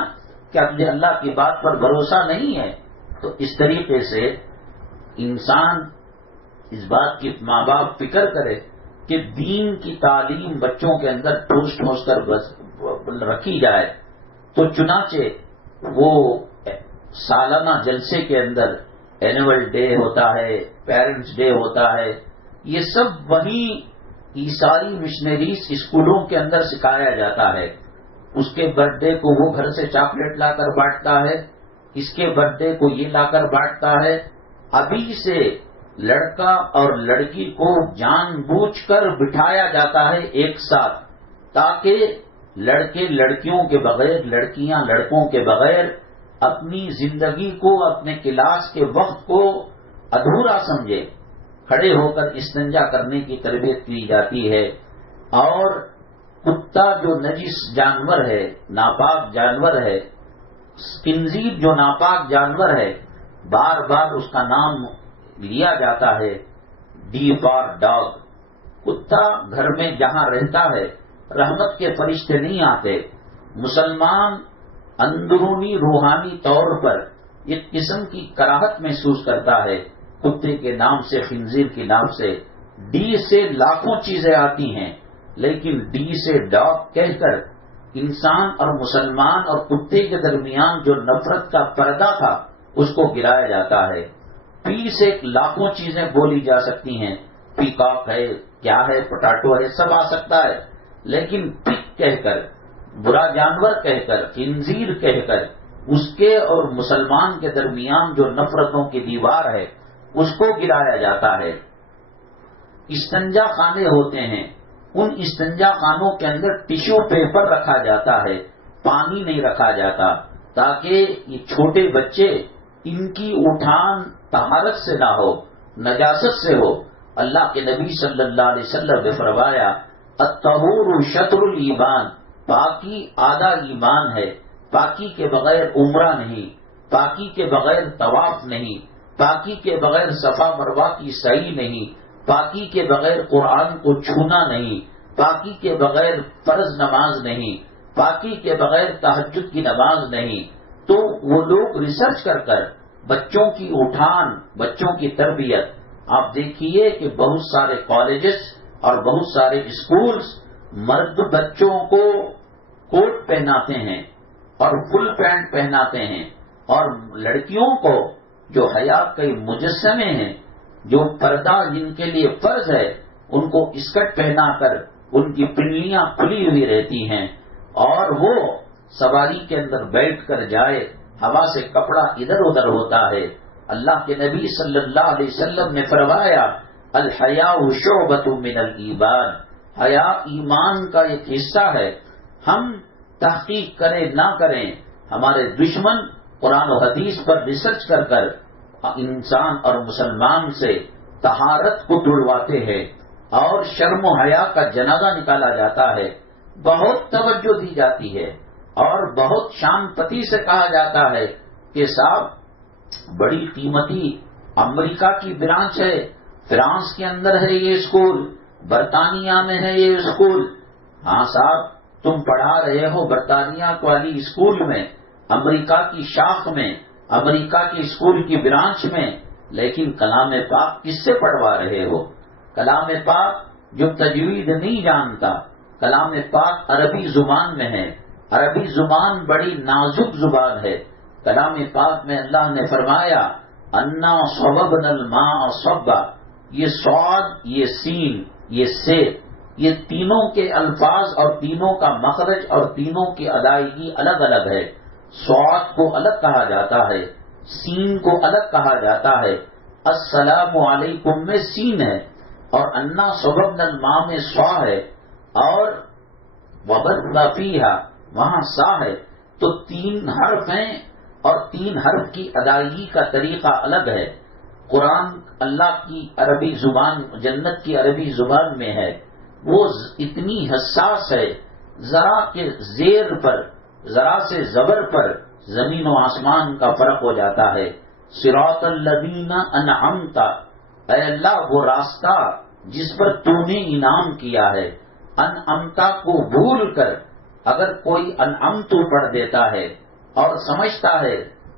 کیا تجھے اللہ کی بات پر بھروسہ نہیں ہے؟ تو اس طریقے سے انسان اس بات کی ماں باپ فکر کرے کہ دین کی تعلیم بچوں کے اندر ٹھوس ٹھوس کر رکھی جائے. تو چنانچہ وہ سالانہ جلسے کے اندر اینول ڈے ہوتا ہے، پیرنٹس ڈے ہوتا ہے، یہ سب وہی عیسائی مشنریز اسکولوں کے اندر سکھایا جاتا ہے. اس کے برتھ ڈے کو وہ گھر سے چاکلیٹ لا کر بانٹتا ہے، اس کے برتھ ڈے کو یہ لا کر بانٹتا ہے. ابھی سے لڑکا اور لڑکی کو جان بوجھ کر بٹھایا جاتا ہے ایک ساتھ، تاکہ لڑکے لڑکیوں کے بغیر، لڑکیاں لڑکوں کے بغیر اپنی زندگی کو، اپنے کلاس کے وقت کو ادھورا سمجھے. کھڑے ہو کر استنجا کرنے کی تربیت کی جاتی ہے. اور کتا جو نجس جانور ہے، ناپاک جانور ہے، خنزیر جو ناپاک جانور ہے، بار بار اس کا نام لیا جاتا ہے، ڈی فار ڈاگ. کتا گھر میں جہاں رہتا ہے رحمت کے فرشتے نہیں آتے. مسلمان اندرونی روحانی طور پر ایک قسم کی کراہت محسوس کرتا ہے کتے کے نام سے، خنزیر کے نام سے. ڈی سے لاکھوں چیزیں آتی ہیں، لیکن ڈی سے ڈاگ کہہ کر انسان اور مسلمان اور کتے کے درمیان جو نفرت کا پردہ تھا اس کو گرایا جاتا ہے. پی سے لاکھوں چیزیں بولی جا سکتی ہیں، پیکاک ہے، کیا ہے، پٹاٹو ہے، سب آ سکتا ہے، لیکن پک کہہ کر، برا جانور کہہ کر، خنزیر کہہ کر اس کے اور مسلمان کے درمیان جو نفرتوں کی دیوار ہے اس کو گرایا جاتا ہے. استنجا خانے ہوتے ہیں، ان استنجا خانوں کے اندر ٹیشو پیپر رکھا جاتا ہے، پانی نہیں رکھا جاتا، تاکہ یہ چھوٹے بچے ان کی اٹھان طہارت سے نہ ہو، نجاست سے ہو. اللہ کے نبی صلی اللہ علیہ وسلم نے فرمایا الطہور شطر الایمان، پاکی آدھا ایمان ہے. پاکی کے بغیر عمرہ نہیں، پاکی کے بغیر طواف نہیں، پاکی کے بغیر صفا مروہ کی سعی نہیں، پاکی کے بغیر قرآن کو چھونا نہیں، پاکی کے بغیر فرض نماز نہیں، پاکی کے بغیر تہجد کی نماز نہیں. تو وہ لوگ ریسرچ کر کر بچوں کی اٹھان، بچوں کی تربیت، آپ دیکھیے کہ بہت سارے کالجز اور بہت سارے اسکولز مرد بچوں کو کوٹ پہناتے ہیں اور فل پینٹ پہناتے ہیں، اور لڑکیوں کو جو حیا کے مجسمے ہیں، جو پردہ جن کے لیے فرض ہے، ان کو اسکرٹ پہنا کر ان کی پنڈلیاں کھلی ہوئی رہتی ہیں، اور وہ سواری کے اندر بیٹھ کر جائے، ہوا سے کپڑا ادھر ادھر ہوتا ہے. اللہ کے نبی صلی اللہ علیہ وسلم نے فرمایا الحیاء شعبۃ من الایمان، حیا ایمان کا ایک حصہ ہے. ہم تحقیق کریں نہ کریں، ہمارے دشمن قرآن و حدیث پر ریسرچ کر کر انسان اور مسلمان سے طہارت کو تڑواتے ہیں اور شرم و حیا کا جنازہ نکالا جاتا ہے. بہت توجہ دی جاتی ہے اور بہت شان پتی سے کہا جاتا ہے کہ صاحب بڑی قیمتی امریکہ کی برانچ ہے، فرانس کے اندر ہے یہ اسکول، برطانیہ میں ہے یہ اسکول. ہاں صاحب، تم پڑھا رہے ہو برطانیہ والی اسکول میں، امریکہ کی شاخ میں، امریکہ کی اسکول کی برانچ میں، لیکن کلام پاک کس سے پڑھوا رہے ہو؟ کلام پاک جو تجوید نہیں جانتا، کلام پاک عربی زبان میں ہے. عربی زبان بڑی نازک زبان ہے. کلام پاک میں اللہ نے فرمایا انا صببنا الماء صبا، یہ صاد، یہ سین، یہ سے، یہ تینوں کے الفاظ اور تینوں کا مخرج اور تینوں کی ادائیگی الگ الگ ہے. صاد کو الگ کہا جاتا ہے، سین کو الگ کہا جاتا ہے. السلام علیکم میں سین ہے، اور انا صببنا الماء میں صا ہے، اور وبث فیہا وہاں سا ہے. تو تین حرف ہیں اور تین حرف کی ادائیگی کا طریقہ الگ ہے. قرآن اللہ کی عربی زبان، جنت کی عربی زبان میں ہے، وہ اتنی حساس ہے، ذرا کے زیر پر، ذرا سے زبر پر زمین و آسمان کا فرق ہو جاتا ہے. صراط الذین انعمت، اے اللہ وہ راستہ جس پر تو نے انعام کیا ہے. انعمتا کو بھول کر اگر کوئی انعمتو پڑھ دیتا ہے اور سمجھتا ہے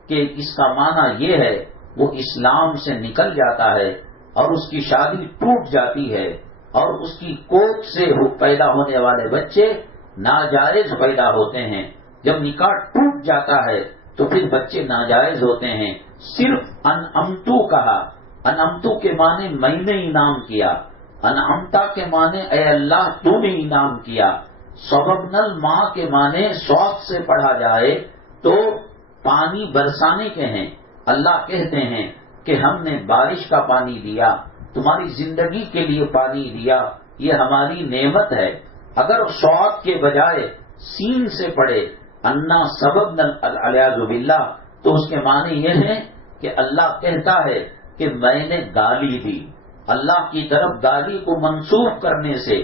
کہ اس کا معنی یہ ہے، وہ اسلام سے نکل جاتا ہے اور اس کی شادی ٹوٹ جاتی ہے، اور اس کی کوکھ سے پیدا ہونے والے بچے ناجائز پیدا ہوتے ہیں. جب نکاح ٹوٹ جاتا ہے تو پھر بچے ناجائز ہوتے ہیں. صرف انعمتو کہا، انعمتو کے معنی میں نے انعام کیا. انعمتا کے معنی اے اللہ تو نے انعام کیا. سببنا الماء کے معنی سواب سے پڑھا جائے تو پانی برسانے کے ہیں. اللہ کہتے ہیں کہ ہم نے بارش کا پانی دیا، تمہاری زندگی کے لیے پانی دیا، یہ ہماری نعمت ہے. اگر سواد کے بجائے سین سے پڑھے انا سببنا العیاذ باللہ تو اس کے معنی یہ ہے کہ اللہ کہتا ہے کہ میں نے گالی دی. اللہ کی طرف گالی کو منسوخ کرنے سے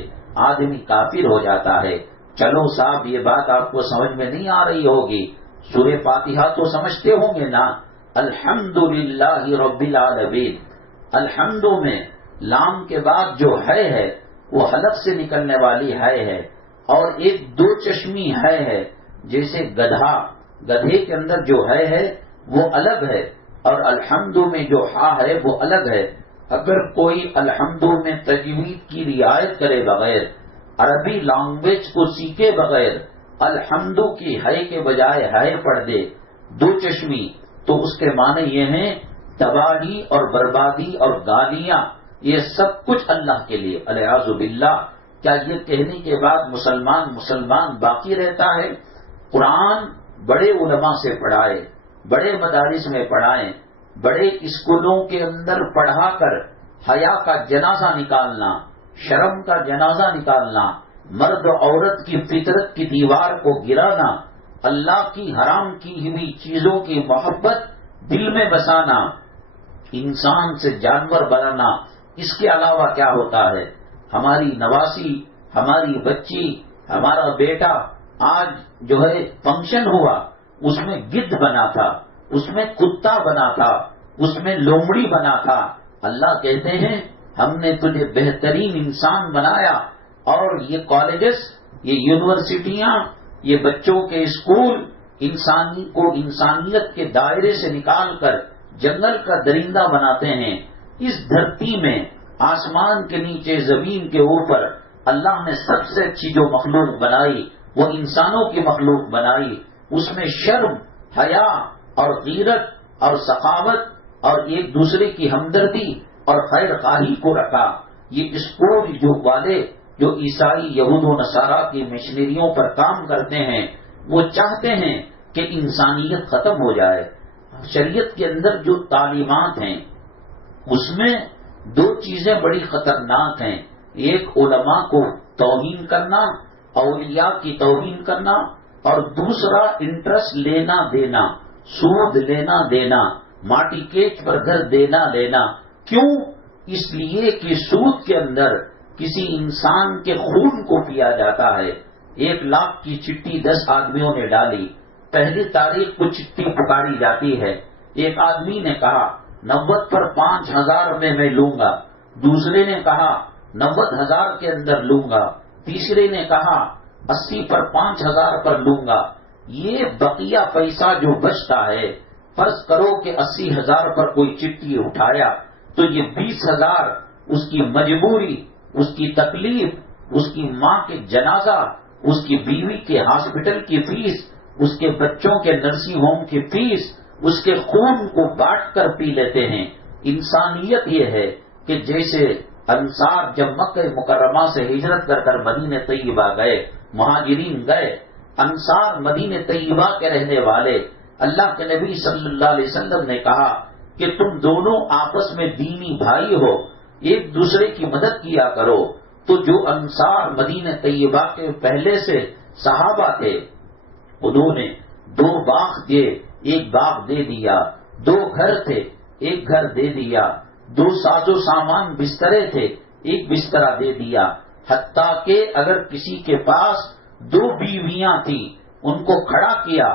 آدمی کافر ہو جاتا ہے. چلو صاحب یہ بات آپ کو سمجھ میں نہیں آ رہی ہوگی، سورہ فاتحہ تو سمجھتے ہوں گے نا. الحمدللہ رب العالمین، الحمد میں لام کے بعد جو ہے وہ حلق سے نکلنے والی ہے اور ایک دو چشمی ہے. جیسے گدھے کے اندر جو ہے وہ الگ ہے اور الحمد میں جو ہا ہے وہ الگ ہے. اگر کوئی الحمد میں تجوید کی رعایت کرے بغیر، عربی لینگویج کو سیکھے بغیر الحمد کی ہے کے بجائے ہے پڑھ دے دو چشمی، تو اس کے معنی یہ ہیں تباہی اور بربادی اور گالیاں، یہ سب کچھ اللہ کے لیے. العیاذ باللہ. کیا یہ کہنے کے بعد مسلمان باقی رہتا ہے؟ قرآن بڑے علماء سے پڑھائے، بڑے مدارس میں پڑھائیں، بڑے اسکولوں کے اندر پڑھا کر حیا کا جنازہ نکالنا، شرم کا جنازہ نکالنا، مرد و عورت کی فطرت کی دیوار کو گرانا، اللہ کی حرام کی ہوئی چیزوں کی محبت دل میں بسانا، انسان سے جانور بنانا، اس کے علاوہ کیا ہوتا ہے؟ ہماری نواسی، ہماری بچی، ہمارا بیٹا آج جو ہے فنکشن ہوا، اس میں گدھ بنا تھا، اس میں کتا بنا تھا، اس میں لومڑی بنا تھا. اللہ کہتے ہیں ہم نے تجھے بہترین انسان بنایا، اور یہ کالجز، یہ یونیورسٹیاں، یہ بچوں کے اسکول انسانیت کے دائرے سے نکال کر جنگل کا درندہ بناتے ہیں. اس دھرتی میں آسمان کے نیچے زمین کے اوپر اللہ نے سب سے اچھی جو مخلوق بنائی وہ انسانوں کی مخلوق بنائی. اس میں شرم، حیا اور غیرت اور سخاوت اور ایک دوسرے کی ہمدردی اور خیر خواہی کو رکھا. یہ اسکول جو عیسائی یہود و نصارہ کی مشنریوں پر کام کرتے ہیں، وہ چاہتے ہیں کہ انسانیت ختم ہو جائے. شریعت کے اندر جو تعلیمات ہیں اس میں دو چیزیں بڑی خطرناک ہیں. ایک علماء کو توہین کرنا، اولیاء کی توہین کرنا، اور دوسرا انٹرسٹ لینا دینا، سود لینا دینا، ماٹی کیچ پر گھر دینا لینا. کیوں؟ اس لیے کہ سود کے اندر کسی انسان کے خون کو پیا جاتا ہے. 1 لاکھ کی چٹھی 10 آدمیوں نے ڈالی، پہلی تاریخ کو چٹھی پکاری جاتی ہے. ایک آدمی نے کہا 90 پر 5000 میں لوں گا، دوسرے نے کہا 90,000 کے اندر لوں گا، تیسرے نے کہا 80 پر 5000 پر لوں گا. یہ بقیہ پیسہ جو بچتا ہے، فرض کرو کہ 80,000 پر کوئی چٹھی اٹھایا تو یہ 20,000 اس کی مجبوری، اس کی تکلیف، اس کی ماں کے جنازہ، اس کی بیوی کے ہاسپٹل کی فیس، اس کے بچوں کے نرسنگ ہوم کی فیس، اس کے خون کو بانٹ کر پی لیتے ہیں. انسانیت یہ ہے کہ جیسے انصار جب مکہ مکرمہ سے ہجرت کر مدینہ طیبہ گئے، مہاجرین گئے، انصار مدینہ طیبہ کے رہنے والے، اللہ کے نبی صلی اللہ علیہ وسلم نے کہا کہ تم دونوں آپس میں دینی بھائی ہو، ایک دوسرے کی مدد کیا کرو. تو جو انصار مدینہ طیبہ کے پہلے سے صحابہ تھے، انہوں نے 2 باغ دیے، 1 باغ دے دیا، 2 گھر تھے، 1 گھر دے دیا، 2 ساز و سامان بسترے تھے، 1 بسترا دے دیا. حتیٰ کہ اگر کسی کے پاس 2 بیویاں تھیں ان کو کھڑا کیا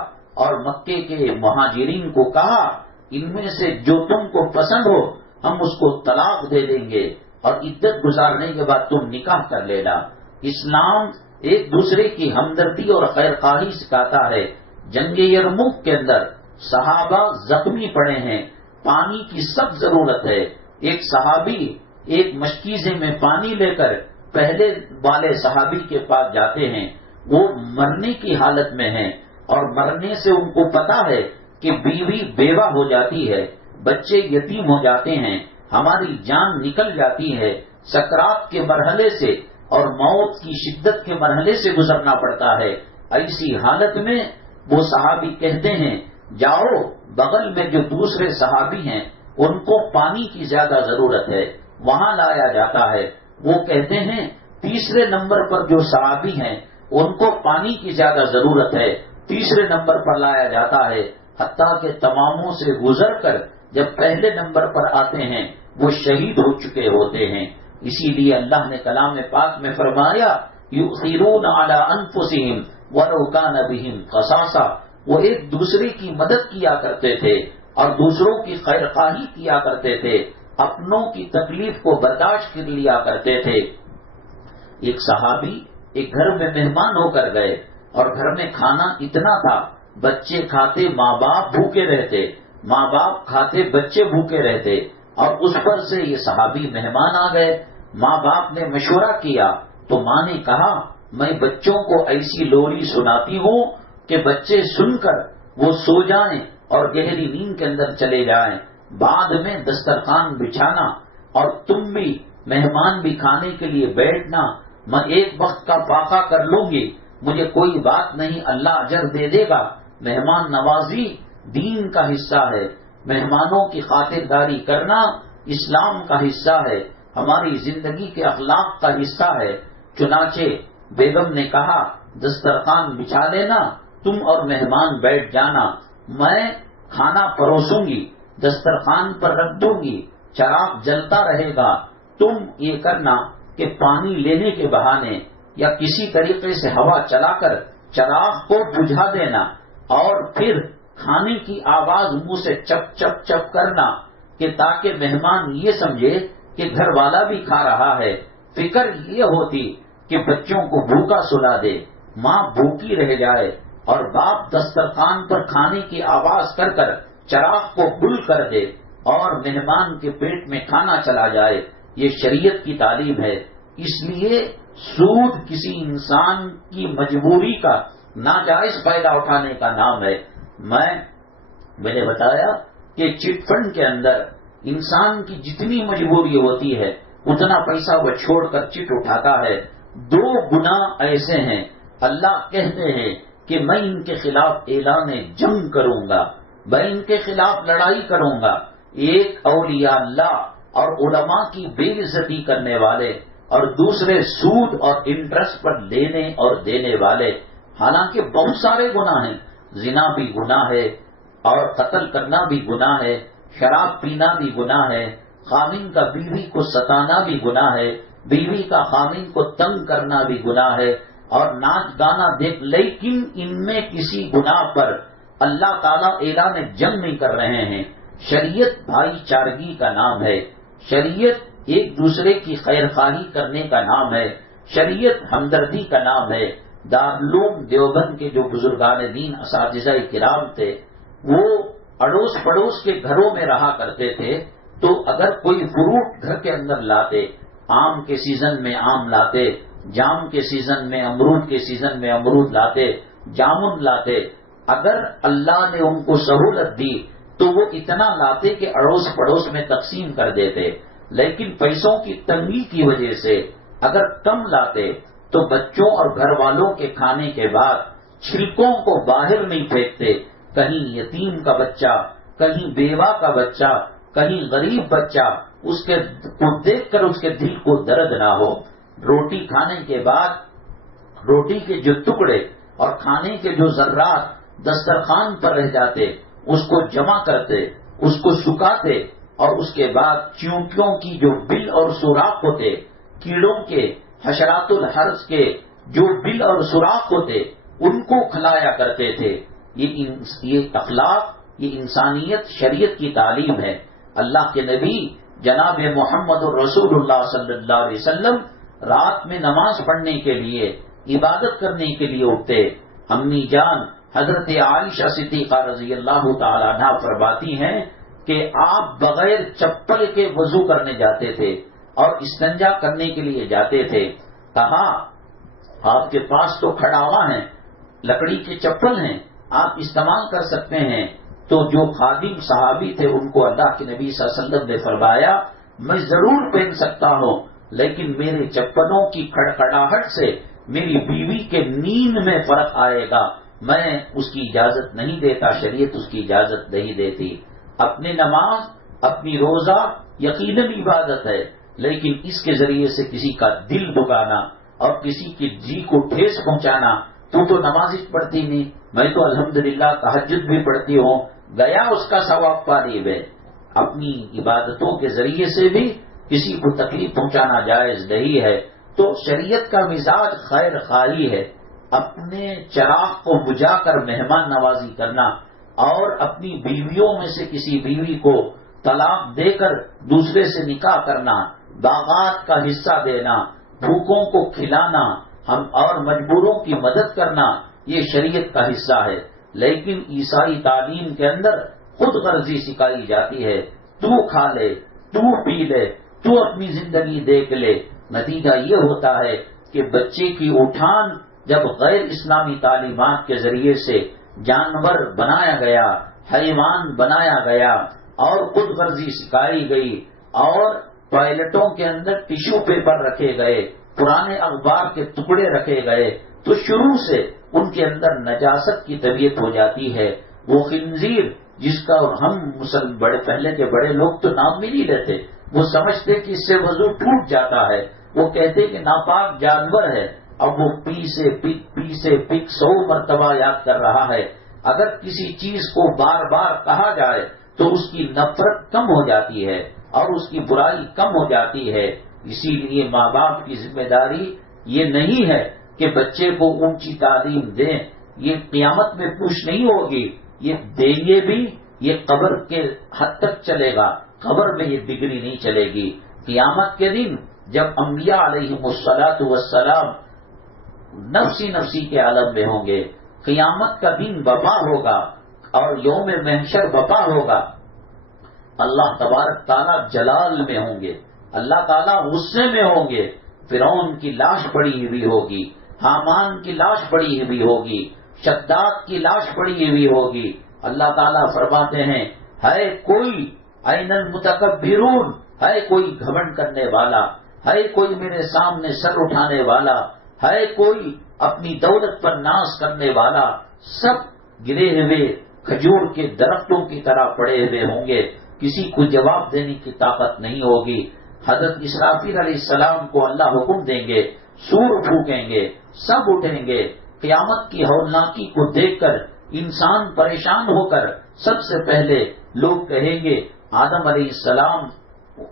اور مکے کے مہاجرین کو کہا ان میں سے جو تم کو پسند ہو ہم اس کو طلاق دے دیں گے اور عدت گزارنے کے بعد تم نکاح کر لینا. اسلام ایک دوسرے کی ہمدردی اور خیر خواہی سکھاتا ہے. جنگ یرموک کے اندر صحابہ زخمی پڑے ہیں، پانی کی سخت ضرورت ہے. ایک صحابی ایک مشکیزے میں پانی لے کر پہلے والے صحابی کے پاس جاتے ہیں، وہ مرنے کی حالت میں ہیں اور مرنے سے ان کو پتا ہے کہ بیوی بیوہ ہو جاتی ہے، بچے یتیم ہو جاتے ہیں، ہماری جان نکل جاتی ہے. سکرات کے مرحلے سے اور موت کی شدت کے مرحلے سے گزرنا پڑتا ہے. ایسی حالت میں وہ صحابی کہتے ہیں جاؤ بغل میں جو دوسرے صحابی ہیں ان کو پانی کی زیادہ ضرورت ہے، وہاں لایا جاتا ہے. وہ کہتے ہیں تیسرے نمبر پر جو صحابی ہیں ان کو پانی کی زیادہ ضرورت ہے، تیسرے نمبر پر لایا جاتا ہے. حتیٰ کہ تماموں سے گزر کر جب پہلے نمبر پر آتے ہیں وہ شہید ہو چکے ہوتے ہیں. اسی لیے اللہ نے کلام پاک میں فرمایا یؤثرون علی انفسہم ولو کان بہم خصاصہ. وہ ایک دوسرے کی مدد کیا کرتے تھے اور دوسروں کی خیر خواہی کیا کرتے تھے، اپنوں کی تکلیف کو برداشت کر لیا کرتے تھے. ایک صحابی ایک گھر میں مہمان ہو کر گئے اور گھر میں کھانا اتنا تھا، بچے کھاتے ماں باپ بھوکے رہتے، ماں باپ کھاتے بچے بھوکے رہتے، اور اس پر سے یہ صحابی مہمان آ گئے. ماں باپ نے مشورہ کیا تو ماں نے کہا میں بچوں کو ایسی لوری سناتی ہوں کہ بچے سن کر وہ سو جائیں اور گہری نیند کے اندر چلے جائیں. بعد میں دسترخوان بچھانا اور تم بھی مہمان بھی کھانے کے لیے بیٹھنا، میں ایک وقت کا فاقہ کر لوں گی، مجھے کوئی بات نہیں، اللہ اجر دے دے گا. مہمان نوازی دین کا حصہ ہے، مہمانوں کی خاطرداری کرنا اسلام کا حصہ ہے، ہماری زندگی کے اخلاق کا حصہ ہے. چنانچہ بیگم نے کہا دسترخوان بچھا لینا، تم اور مہمان بیٹھ جانا، میں کھانا پروسوں گی، دسترخوان پر رکھ دوں گی، چراغ جلتا رہے گا، تم یہ کرنا کہ پانی لینے کے بہانے یا کسی طریقے سے ہوا چلا کر چراغ کو بجھا دینا، اور پھر کھانے کی آواز منہ سے چپ چپ چپ کرنا کہ تاکہ مہمان یہ سمجھے کہ گھر والا بھی کھا رہا ہے. فکر یہ ہوتی کہ بچوں کو بھوکا سلا دے، ماں بھوکی رہ جائے اور باپ دسترخوان پر کھانے کی آواز کر کر چراغ کو گل کر دے اور مہمان کے پیٹ میں کھانا چلا جائے. یہ شریعت کی تعلیم ہے. اس لیے سود کسی انسان کی مجبوری کا ناجائز فائدہ اٹھانے کا نام ہے. میں نے بتایا کہ چٹ فنڈ کے اندر انسان کی جتنی مجبوری ہوتی ہے اتنا پیسہ وہ چھوڑ کر چٹ اٹھاتا ہے. 2 گناہ ایسے ہیں اللہ کہتے ہیں کہ میں ان کے خلاف اعلان جنگ کروں گا، میں ان کے خلاف لڑائی کروں گا. ایک اولیاء اللہ اور علماء کی بے عزتی کرنے والے، اور دوسرے سود اور انٹرسٹ پر لینے اور دینے والے. حالانکہ بہت سارے گناہ ہیں، زنا بھی گناہ ہے اور قتل کرنا بھی گناہ ہے، شراب پینا بھی گناہ ہے، خامن کا بیوی کو ستانا بھی گناہ ہے، بیوی کا خامن کو تنگ کرنا بھی گناہ ہے، اور ناچ گانا دیکھ. لیکن ان میں کسی گناہ پر اللہ تعالیٰ اعلان جنگ نہیں کر رہے ہیں. شریعت بھائی چارگی کا نام ہے، شریعت ایک دوسرے کی خیر خواہی کرنے کا نام ہے، شریعت ہمدردی کا نام ہے. دارالعلوم دیوبند کے جو بزرگان دین اساتذہ کرام تھے وہ اڑوس پڑوس کے گھروں میں رہا کرتے تھے، تو اگر کوئی فروٹ گھر کے اندر لاتے، آم کے سیزن میں آم لاتے، جام کے سیزن میں امرود کے سیزن میں امرود لاتے، جامن لاتے، اگر اللہ نے ان کو سہولت دی تو وہ اتنا لاتے کہ اڑوس پڑوس میں تقسیم کر دیتے. لیکن پیسوں کی تنگی کی وجہ سے اگر کم لاتے تو بچوں اور گھر والوں کے کھانے کے بعد چھلکوں کو باہر نہیں پھینکتے. کہیں یتیم کا بچہ، کہیں بیوہ کا بچہ، کہیں غریب بچہ، اس کے کو دیکھ کر اس کے دل کو درد نہ ہو. روٹی کھانے کے بعد روٹی کے جو ٹکڑے اور کھانے کے جو ذرات دسترخوان پر رہ جاتے اس کو جمع کرتے، اس کو سکھاتے، اور اس کے بعد چیونٹیوں کی جو بل اور سوراخ ہوتے، کیڑوں کے، حشرات الحرث کے جو بل اور سوراخ ہوتے ان کو کھلایا کرتے تھے. یہ اخلاق، یہ انسانیت شریعت کی تعلیم ہے. اللہ کے نبی جناب محمد الرسول اللہ صلی اللہ علیہ وسلم رات میں نماز پڑھنے کے لیے، عبادت کرنے کے لیے اٹھتے. امی جان حضرت عائشہ صدیقہ رضی اللہ تعالی عنہا فرماتی ہیں کہ آپ بغیر چپل کے وضو کرنے جاتے تھے اور استنجا کرنے کے لیے جاتے تھے. کہا آپ کے پاس تو کھڑاوا ہیں، لکڑی کے چپل ہیں، آپ استعمال کر سکتے ہیں. تو جو خادم صحابی تھے ان کو اللہ کے نبی صلی اللہ علیہ وسلم نے فرمایا میں ضرور پہن سکتا ہوں، لیکن میرے چپلوں کی کھڑکھڑاہٹ سے میری بیوی کے نیند میں فرق آئے گا، میں اس کی اجازت نہیں دیتا، شریعت اس کی اجازت نہیں دیتی۔ اپنی نماز، اپنی روزہ یقیناً عبادت ہے، لیکن اس کے ذریعے سے کسی کا دل دکانا اور کسی کی جی کو ٹھیس پہنچانا، تو نماز ہی پڑھتی نہیں، میں تو الحمدللہ تہجد بھی پڑھتی ہوں، گیا اس کا ثواب قریب ہے۔ اپنی عبادتوں کے ذریعے سے بھی کسی کو تکلیف پہنچانا جائز نہیں ہے۔ تو شریعت کا مزاج خیر خواہی ہے، اپنے چراغ کو بجھا کر مہمان نوازی کرنا اور اپنی بیویوں میں سے کسی بیوی کو طلاق دے کر دوسرے سے نکاح کرنا، باغات کا حصہ دینا، بھوکوں کو کھلانا اور مجبوروں کی مدد کرنا، یہ شریعت کا حصہ ہے۔ لیکن عیسائی تعلیم کے اندر خود غرضی سکھائی جاتی ہے، تو کھا لے، تو پی لے، تو اپنی زندگی دیکھ لے۔ نتیجہ یہ ہوتا ہے کہ بچے کی اٹھان جب غیر اسلامی تعلیمات کے ذریعے سے جانور بنایا گیا، حیوان بنایا گیا اور خود غرضی سکھائی گئی اور ٹوائلٹوں کے اندر ٹیشو پیپر رکھے گئے، پرانے اخبار کے ٹکڑے رکھے گئے، تو شروع سے ان کے اندر نجاست کی طبیعت ہو جاتی ہے۔ وہ خنزیر جس کا ہم بڑے پہلے کے بڑے لوگ تو نام بھی نہیں لیتے، وہ سمجھتے کہ اس سے وضو ٹوٹ جاتا ہے، وہ کہتے کہ ناپاک جانور ہے، اب وہ پی سے پک 100 مرتبہ یاد کر رہا ہے۔ اگر کسی چیز کو بار بار کہا جائے تو اس کی نفرت کم ہو جاتی ہے اور اس کی برائی کم ہو جاتی ہے۔ اسی لیے ماں باپ کی ذمہ داری یہ نہیں ہے کہ بچے کو اونچی تعلیم دیں، یہ قیامت میں پوچھ نہیں ہوگی، یہ دیں گے بھی، یہ قبر کے حد تک چلے گا، قبر میں یہ ڈگری نہیں چلے گی۔ قیامت کے دن جب انبیاء علیہم الصلاۃ والسلام نفسی کے عالم میں ہوں گے، قیامت کا دن وبا ہوگا اور یوم محشر وبا ہوگا، اللہ تبارک تعالیٰ جلال میں ہوں گے، اللہ تعالیٰ غصے میں ہوں گے، فرعون کی لاش پڑی ہوئی ہوگی، حامان کی لاش پڑی ہوئی ہوگی، شداد کی لاش پڑی ہوئی ہوگی۔ اللہ تعالیٰ فرماتے ہیں، ہے کوئی این المتکبرون، ہے کوئی گھمنڈ کرنے والا، ہے کوئی میرے سامنے سر اٹھانے والا، ہے کوئی اپنی دولت پر ناز کرنے والا، سب گرے ہوئے کھجور کے درختوں کی طرح پڑے ہوئے ہوں گے، کسی کو جواب دینے کی طاقت نہیں ہوگی۔ حضرت اسرافیل علیہ السلام کو اللہ حکم دیں گے، سور پھونکیں گے، سب اٹھیں گے۔ قیامت کی ہولناکی کو دیکھ کر انسان پریشان ہو کر سب سے پہلے لوگ کہیں گے آدم علیہ السلام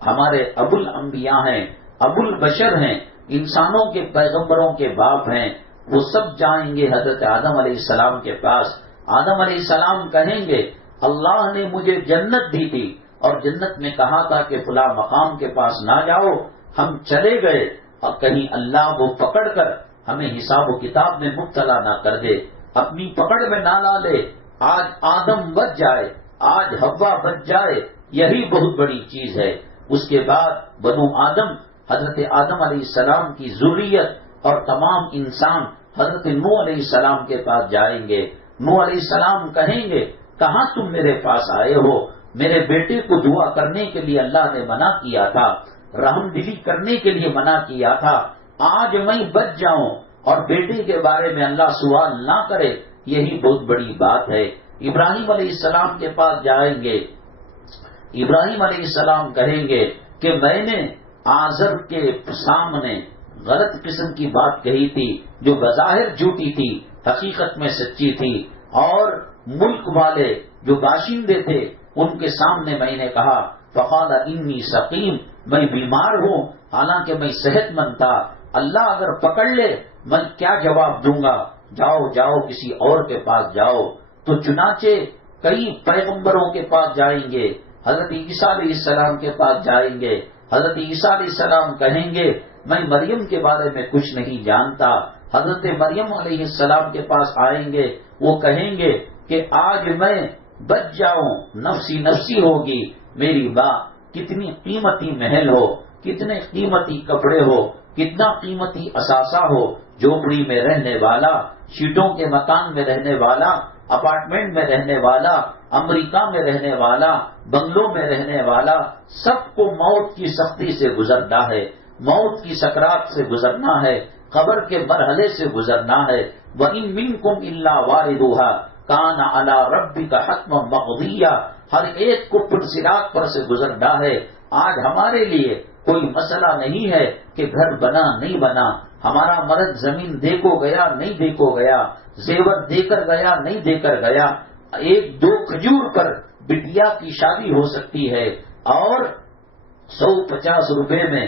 ہمارے ابو الانبیاء ہیں، ابو البشر ہیں، انسانوں کے پیغمبروں کے باپ ہیں۔ وہ سب جائیں گے حضرت آدم علیہ السلام کے پاس۔ آدم علیہ السلام کہیں گے اللہ نے مجھے جنت دی تھی اور جنت میں کہا تھا کہ فلاں مقام کے پاس نہ جاؤ، ہم چلے گئے اور کہیں اللہ وہ پکڑ کر ہمیں حساب و کتاب میں مبتلا نہ کر دے، اپنی پکڑ میں نہ لا لے، آج آدم بچ جائے، آج حوا بچ جائے، یہی بہت بڑی چیز ہے۔ اس کے بعد بنو آدم حضرت آدم علیہ السلام کی ذریت اور تمام انسان حضرت نوح علیہ السلام کے پاس جائیں گے۔ نوح علیہ السلام کہیں گے کہاں تم میرے پاس آئے ہو؟ میرے بیٹے کو دعا کرنے کے لیے اللہ نے منع کیا تھا، رحم دلی کرنے کے لیے منع کیا تھا، آج میں بچ جاؤں اور بیٹے کے بارے میں اللہ سوال نہ کرے، یہی بہت بڑی بات ہے۔ ابراہیم علیہ السلام کے پاس جائیں گے، ابراہیم علیہ السلام کہیں گے کہ میں نے آزر کے سامنے غلط قسم کی بات کہی تھی جو بظاہر جھوٹی تھی، حقیقت میں سچی تھی، اور ملک والے جو باشندے تھے ان کے سامنے میں نے کہا فقال انی سقیم، میں بیمار ہوں حالانکہ میں صحت مند تھا، اللہ اگر پکڑ لے میں کیا جواب دوں گا؟ جاؤ جاؤ کسی اور کے پاس جاؤ۔ تو چنانچہ کئی پیغمبروں کے پاس جائیں گے، حضرت عیسیٰ علیہ السلام کے پاس جائیں گے، حضرت عیسیٰ علیہ السلام کہیں گے میں مریم کے بارے میں کچھ نہیں جانتا، حضرت مریم علیہ السلام کے پاس آئیں گے، وہ کہیں گے کہ آج میں بچ جاؤں، نفسی نفسی ہوگی میری ماں، کتنی قیمتی محل ہو، کتنے قیمتی کپڑے ہو، کتنا قیمتی اثاثہ ہو، جھوپڑی میں رہنے والا، شیٹوں کے مکان میں رہنے والا، اپارٹمنٹ میں رہنے والا، امریکہ میں رہنے والا، بنگلوں میں رہنے والا، سب کو موت کی سختی سے گزرتا ہے۔ موت کی سکرات سے گزرنا ہے، قبر کے مرحلے سے گزرنا ہے۔ وَإِن مِّنكُمْ إِلَّا وَارِدُهَا كَانَ عَلَىٰ رَبِّكَ حَتْمًا مَّقْضِيًّا، ہر ایک کو پل صراط پر سے گزرنا ہے۔ آج ہمارے لیے کوئی مسئلہ نہیں ہے کہ گھر بنا نہیں بنا، ہمارا مرد زمین دے کو گیا نہیں دے کو گیا، زیور دے کر گیا نہیں دے کر گیا، ایک دو کھجور پر بٹیا کی شادی ہو سکتی ہے اور 150 روپے میں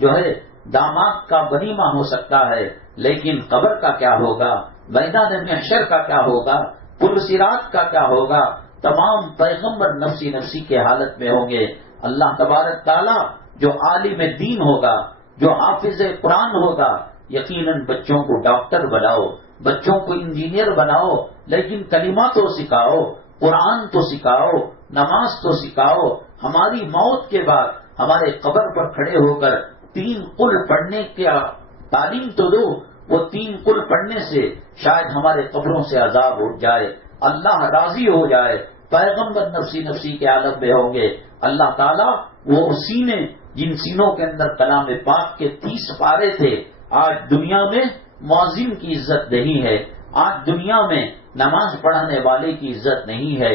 جو ہے داماد کا ولیمہ ہو سکتا ہے، لیکن قبر کا کیا ہوگا، میدان محشر کا کیا ہوگا، پل صراط کا کیا ہوگا؟ تمام پیغمبر نفسی نفسی کے حالت میں ہوں گے۔ اللہ تبارک تعالیٰ جو عالم دین ہوگا، جو حافظ قرآن ہوگا، یقیناً بچوں کو ڈاکٹر بناؤ، بچوں کو انجینئر بناؤ، لیکن کلمہ تو سکھاؤ، قرآن تو سکھاؤ، نماز تو سکھاؤ۔ ہماری موت کے بعد ہمارے قبر پر کھڑے ہو کر 3 قل پڑھنے کی تعلیم تو دو، وہ 3 قل پڑھنے سے شاید ہمارے قبروں سے عذاب اٹھ جائے، اللہ راضی ہو جائے، پیغمبر نفسی نفسی کے عالم میں ہوں گے۔ اللہ تعالیٰ وہ سینے جن سینوں کے اندر کلام پاک کے 30 پارے تھے، آج دنیا میں مؤذن کی عزت نہیں ہے، آج دنیا میں نماز پڑھانے والے کی عزت نہیں ہے،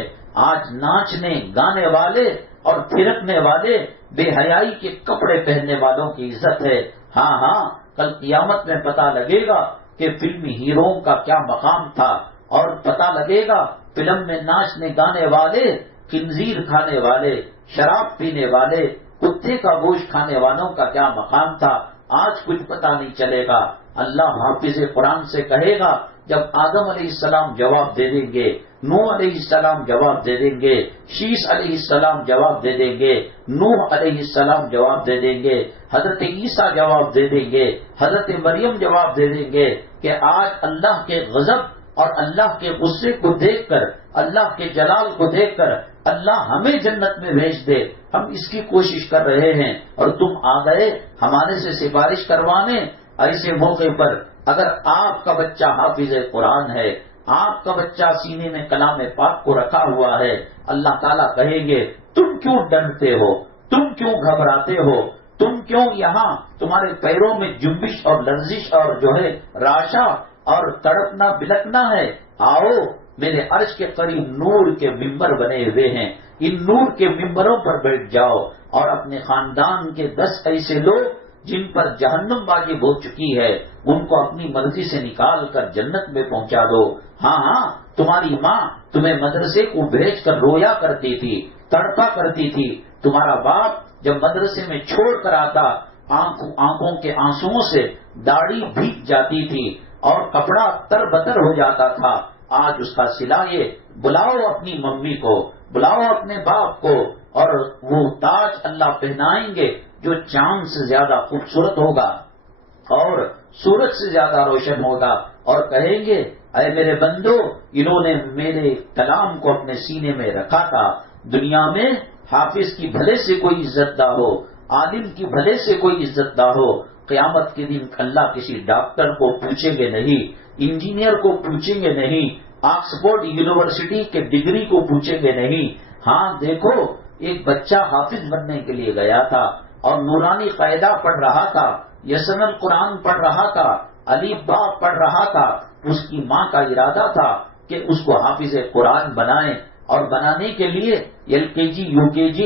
آج ناچنے گانے والے اور پھرکنے والے بے حیائی کے کپڑے پہننے والوں کی عزت ہے۔ ہاں ہاں، کل قیامت میں پتہ لگے گا کہ فلمی ہیروؤں کا کیا مقام تھا، اور پتہ لگے گا فلم میں ناچنے گانے والے، خنزیر کھانے والے، شراب پینے والے، کتے کا گوشت کھانے والوں کا کیا مقام تھا۔ آج کچھ پتہ نہیں چلے گا۔ اللہ حافظ قرآن سے کہے گا جب آدم علیہ السلام جواب دے دیں گے، نوح علیہ السلام جواب دے دیں گے، شیش علیہ السلام جواب دے دیں گے، نوح علیہ السلام جواب دے دیں گے، حضرت عیسیٰ جواب دے دیں گے، حضرت مریم جواب دے دیں گے کہ آج اللہ کے غضب اور اللہ کے غصے کو دیکھ کر، اللہ کے جلال کو دیکھ کر اللہ ہمیں جنت میں بھیج دے، ہم اس کی کوشش کر رہے ہیں اور تم آ گئے ہمارے سے سفارش کروانے۔ ایسے موقع پر اگر آپ کا بچہ حافظ قرآن ہے، آپ کا بچہ سینے میں کلام پاک کو رکھا ہوا ہے، اللہ تعالیٰ کہیں گے تم کیوں ڈرتے ہو، تم کیوں گھبراتے ہو، تم کیوں یہاں تمہارے پیروں میں جنبش اور لرزش اور جو ہے راشا اور تڑپنا بلکنا ہے؟ آؤ میرے عرش کے قریب نور کے ممبر بنے ہوئے ہیں، ان نور کے ممبروں پر بیٹھ جاؤ اور اپنے خاندان کے 10 ایسے لوگ جن پر جہنم واجب ہو چکی ہے ان کو اپنی مرضی سے نکال کر جنت میں پہنچا دو۔ ہاں ہاں، تمہاری ماں تمہیں مدرسے کو بھیج کر رویا کرتی تھی، تڑپا کرتی تھی، تمہارا باپ جب مدرسے میں چھوڑ کر آتا آنکھوں کے آنسوؤں سے داڑھی بھیگ جاتی تھی اور کپڑا تر بتر ہو جاتا تھا، آج اس کا صلہ یہ بلاؤ اپنی ممی کو، بلاؤ اپنے باپ کو، اور وہ تاج اللہ پہنائیں گے جو چاند سے زیادہ خوبصورت ہوگا اور سورج سے زیادہ روشن ہوگا، اور کہیں گے اے میرے بندو، انہوں نے میرے کلام کو اپنے سینے میں رکھا تھا۔ دنیا میں حافظ کی بھلے سے کوئی عزت نہ ہو، عالم کی بھلے سے کوئی عزت نہ ہو، قیامت کے دن اللہ کسی ڈاکٹر کو پوچھیں گے نہیں، انجینئر کو پوچھیں گے نہیں، آکسفورڈ یونیورسٹی کے ڈگری کو پوچھیں گے نہیں۔ ہاں دیکھو، ایک بچہ حافظ بننے کے لیے گیا تھا اور نورانی قاعدہ پڑھ رہا تھا، یسن القرآن پڑھ رہا تھا، الف با پڑھ رہا تھا، اس کی ماں کا ارادہ تھا کہ اس کو حافظ قرآن بنائیں، اور بنانے کے لیے LKG UKG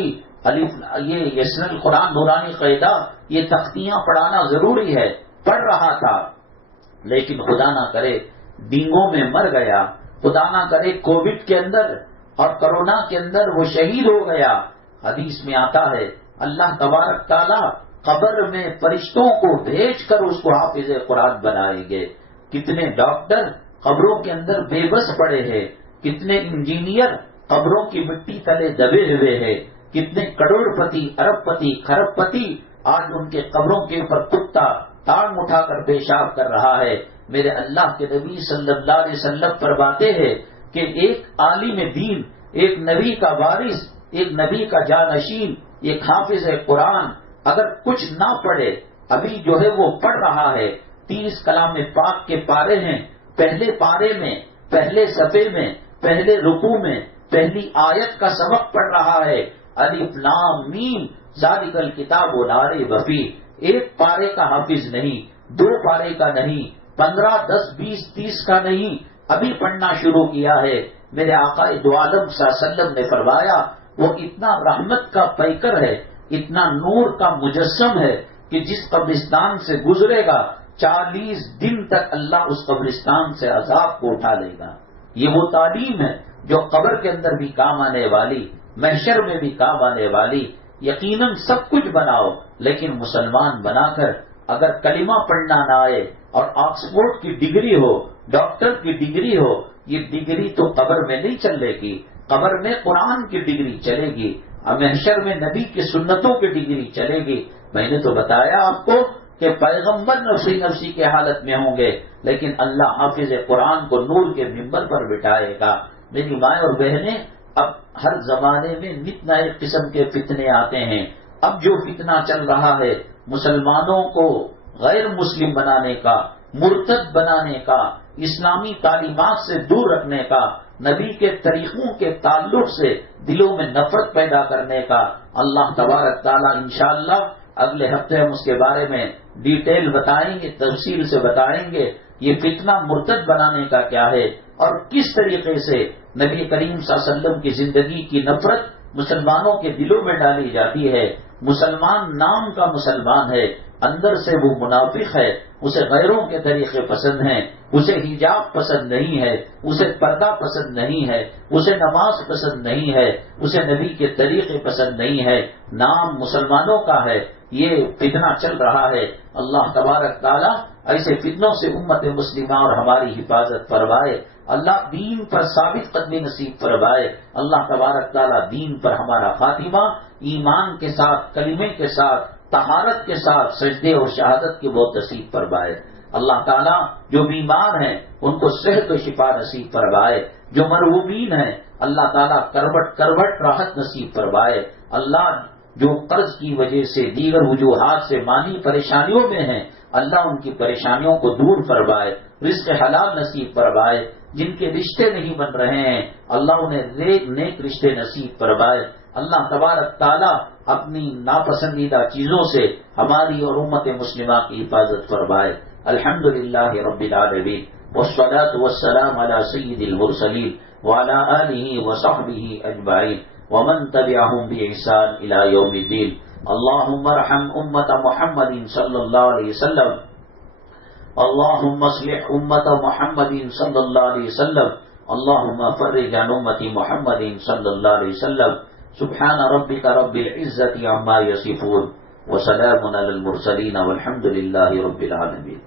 یہ یسن القرآن نورانی قاعدہ یہ تختیاں پڑھانا ضروری ہے، پڑھ رہا تھا، لیکن خدا نہ کرے ڈینگو میں مر گیا، خدا نہ کرے کووڈ کے اندر اور کرونا کے اندر وہ شہید ہو گیا۔ حدیث میں آتا ہے اللہ تبارک تعالیٰ قبر میں فرشتوں کو بھیج کر اس کو حافظ قرآن بنائیں گے۔ کتنے ڈاکٹر قبروں کے اندر بے بس پڑے ہیں، کتنے انجینئر قبروں کی مٹی تلے دبے ہوئے ہیں، کتنے کروڑ پتی، ارب پتی، کھرب پتی آج ان کے قبروں کے اوپر کتا ٹانگ اٹھا کر پیشاب کر رہا ہے۔ میرے اللہ کے نبی صلی اللہ علیہ وسلم فرماتے ہیں کہ ایک عالم دین، ایک نبی کا وارث، ایک نبی کا جانشین، ایک حافظ قرآن اگر کچھ نہ پڑھے، ابھی جو ہے وہ پڑھ رہا ہے، 30 کلام پاک کے پارے ہیں، پہلے پارے میں، پہلے صفحے میں، پہلے رکوع میں پہلی آیت کا سبق پڑھ رہا ہے، الف لام میم ذالک الکتاب لا ریب فیہ، ایک پارے کا حافظ نہیں، 2 پارے کا نہیں، 15، 10، 20، 30 کا نہیں، ابھی پڑھنا شروع کیا ہے۔ میرے آقا دو عالم صلی اللہ علیہ وسلم نے فرمایا وہ اتنا رحمت کا پیکر ہے، اتنا نور کا مجسم ہے کہ جس قبرستان سے گزرے گا 40 دن تک اللہ اس قبرستان سے عذاب کو اٹھا لے گا۔ یہ وہ تعلیم ہے جو قبر کے اندر بھی کام آنے والی، محشر میں بھی کام آنے والی۔ یقیناً سب کچھ بناؤ، لیکن مسلمان بنا کر اگر کلمہ پڑھنا نہ آئے اور آکسفورڈ کی ڈگری ہو، ڈاکٹر کی ڈگری ہو، یہ ڈگری تو قبر میں نہیں چلے گی، قبر میں قرآن کی ڈگری چلے گی، محشر میں نبی کی سنتوں کی ڈگری چلے گی۔ میں نے تو بتایا آپ کو کہ پیغمبر نفسی کے حالت میں ہوں گے، لیکن اللہ حافظ قرآن کو نور کے ممبر پر بٹھائے گا۔ میری مائیں اور بہنیں، اب ہر زمانے میں نت نئے قسم کے فتنے آتے ہیں۔ اب جو فتنہ چل رہا ہے مسلمانوں کو غیر مسلم بنانے کا، مرتد بنانے کا، اسلامی تعلیمات سے دور رکھنے کا، نبی کے طریقوں کے تعلق سے دلوں میں نفرت پیدا کرنے کا، اللہ تبارک تعالیٰ انشاءاللہ اگلے ہفتے ہم اس کے بارے میں ڈیٹیل بتائیں گے، تفصیل سے بتائیں گے یہ فتنہ مرتد بنانے کا کیا ہے اور کس طریقے سے نبی کریم صلی اللہ علیہ وسلم کی زندگی کی نفرت مسلمانوں کے دلوں میں ڈالی جاتی ہے۔ مسلمان نام کا مسلمان ہے، اندر سے وہ منافق ہے، اسے غیروں کے طریقے پسند ہیں، اسے حجاب پسند نہیں ہے، اسے پردہ پسند نہیں ہے، اسے نماز پسند نہیں ہے، اسے نبی کے طریقے پسند نہیں ہے، نام مسلمانوں کا ہے۔ یہ فتنہ چل رہا ہے، اللہ تبارک تعالیٰ ایسے فتنوں سے امت مسلمہ اور ہماری حفاظت فرمائے، اللہ دین پر ثابت قدمی نصیب فرمائے، اللہ تبارک تعالیٰ دین پر ہمارا خاتمہ ایمان کے ساتھ، کلمے کے ساتھ، طہارت کے ساتھ، سجدے اور شہادت کی بہت نصیب فرمائے۔ اللہ تعالیٰ جو بیمار ہیں ان کو صحت و شفا نصیب فرمائے، جو مرحومین ہیں اللہ تعالیٰ کروٹ کروٹ راحت نصیب فرمائے، اللہ جو قرض کی وجہ سے دیگر وجوہات سے مالی پریشانیوں میں ہیں اللہ ان کی پریشانیوں کو دور فرمائے، رزق حلال نصیب فرمائے، جن کے رشتے نہیں بن رہے ہیں اللہ انہیں نیک رشتے نصیب فرمائے۔ اللہ تبارک تعالیٰ اپنی ناپسندیدہ چیزوں سے ہماری اور امت مسلمہ کی حفاظت فرمائے۔ الحمدللہ رب العالمین والصلاة والسلام علی سید المرسلین وعلی آلہ وصحبہ اجمعین ومن تبعهم بإحسان إلى يوم الدين۔ اللهم ارحم امة محمد صلی اللہ علیہ وسلم، اللهم اصلح امة محمد صلی اللہ علیہ وسلم، اللهم فرج عن امة محمد صلی اللہ علیہ وسلم۔ سبحان ربك رب العزة عما يصفون وسلام على المرسلين والحمد لله رب العالمين۔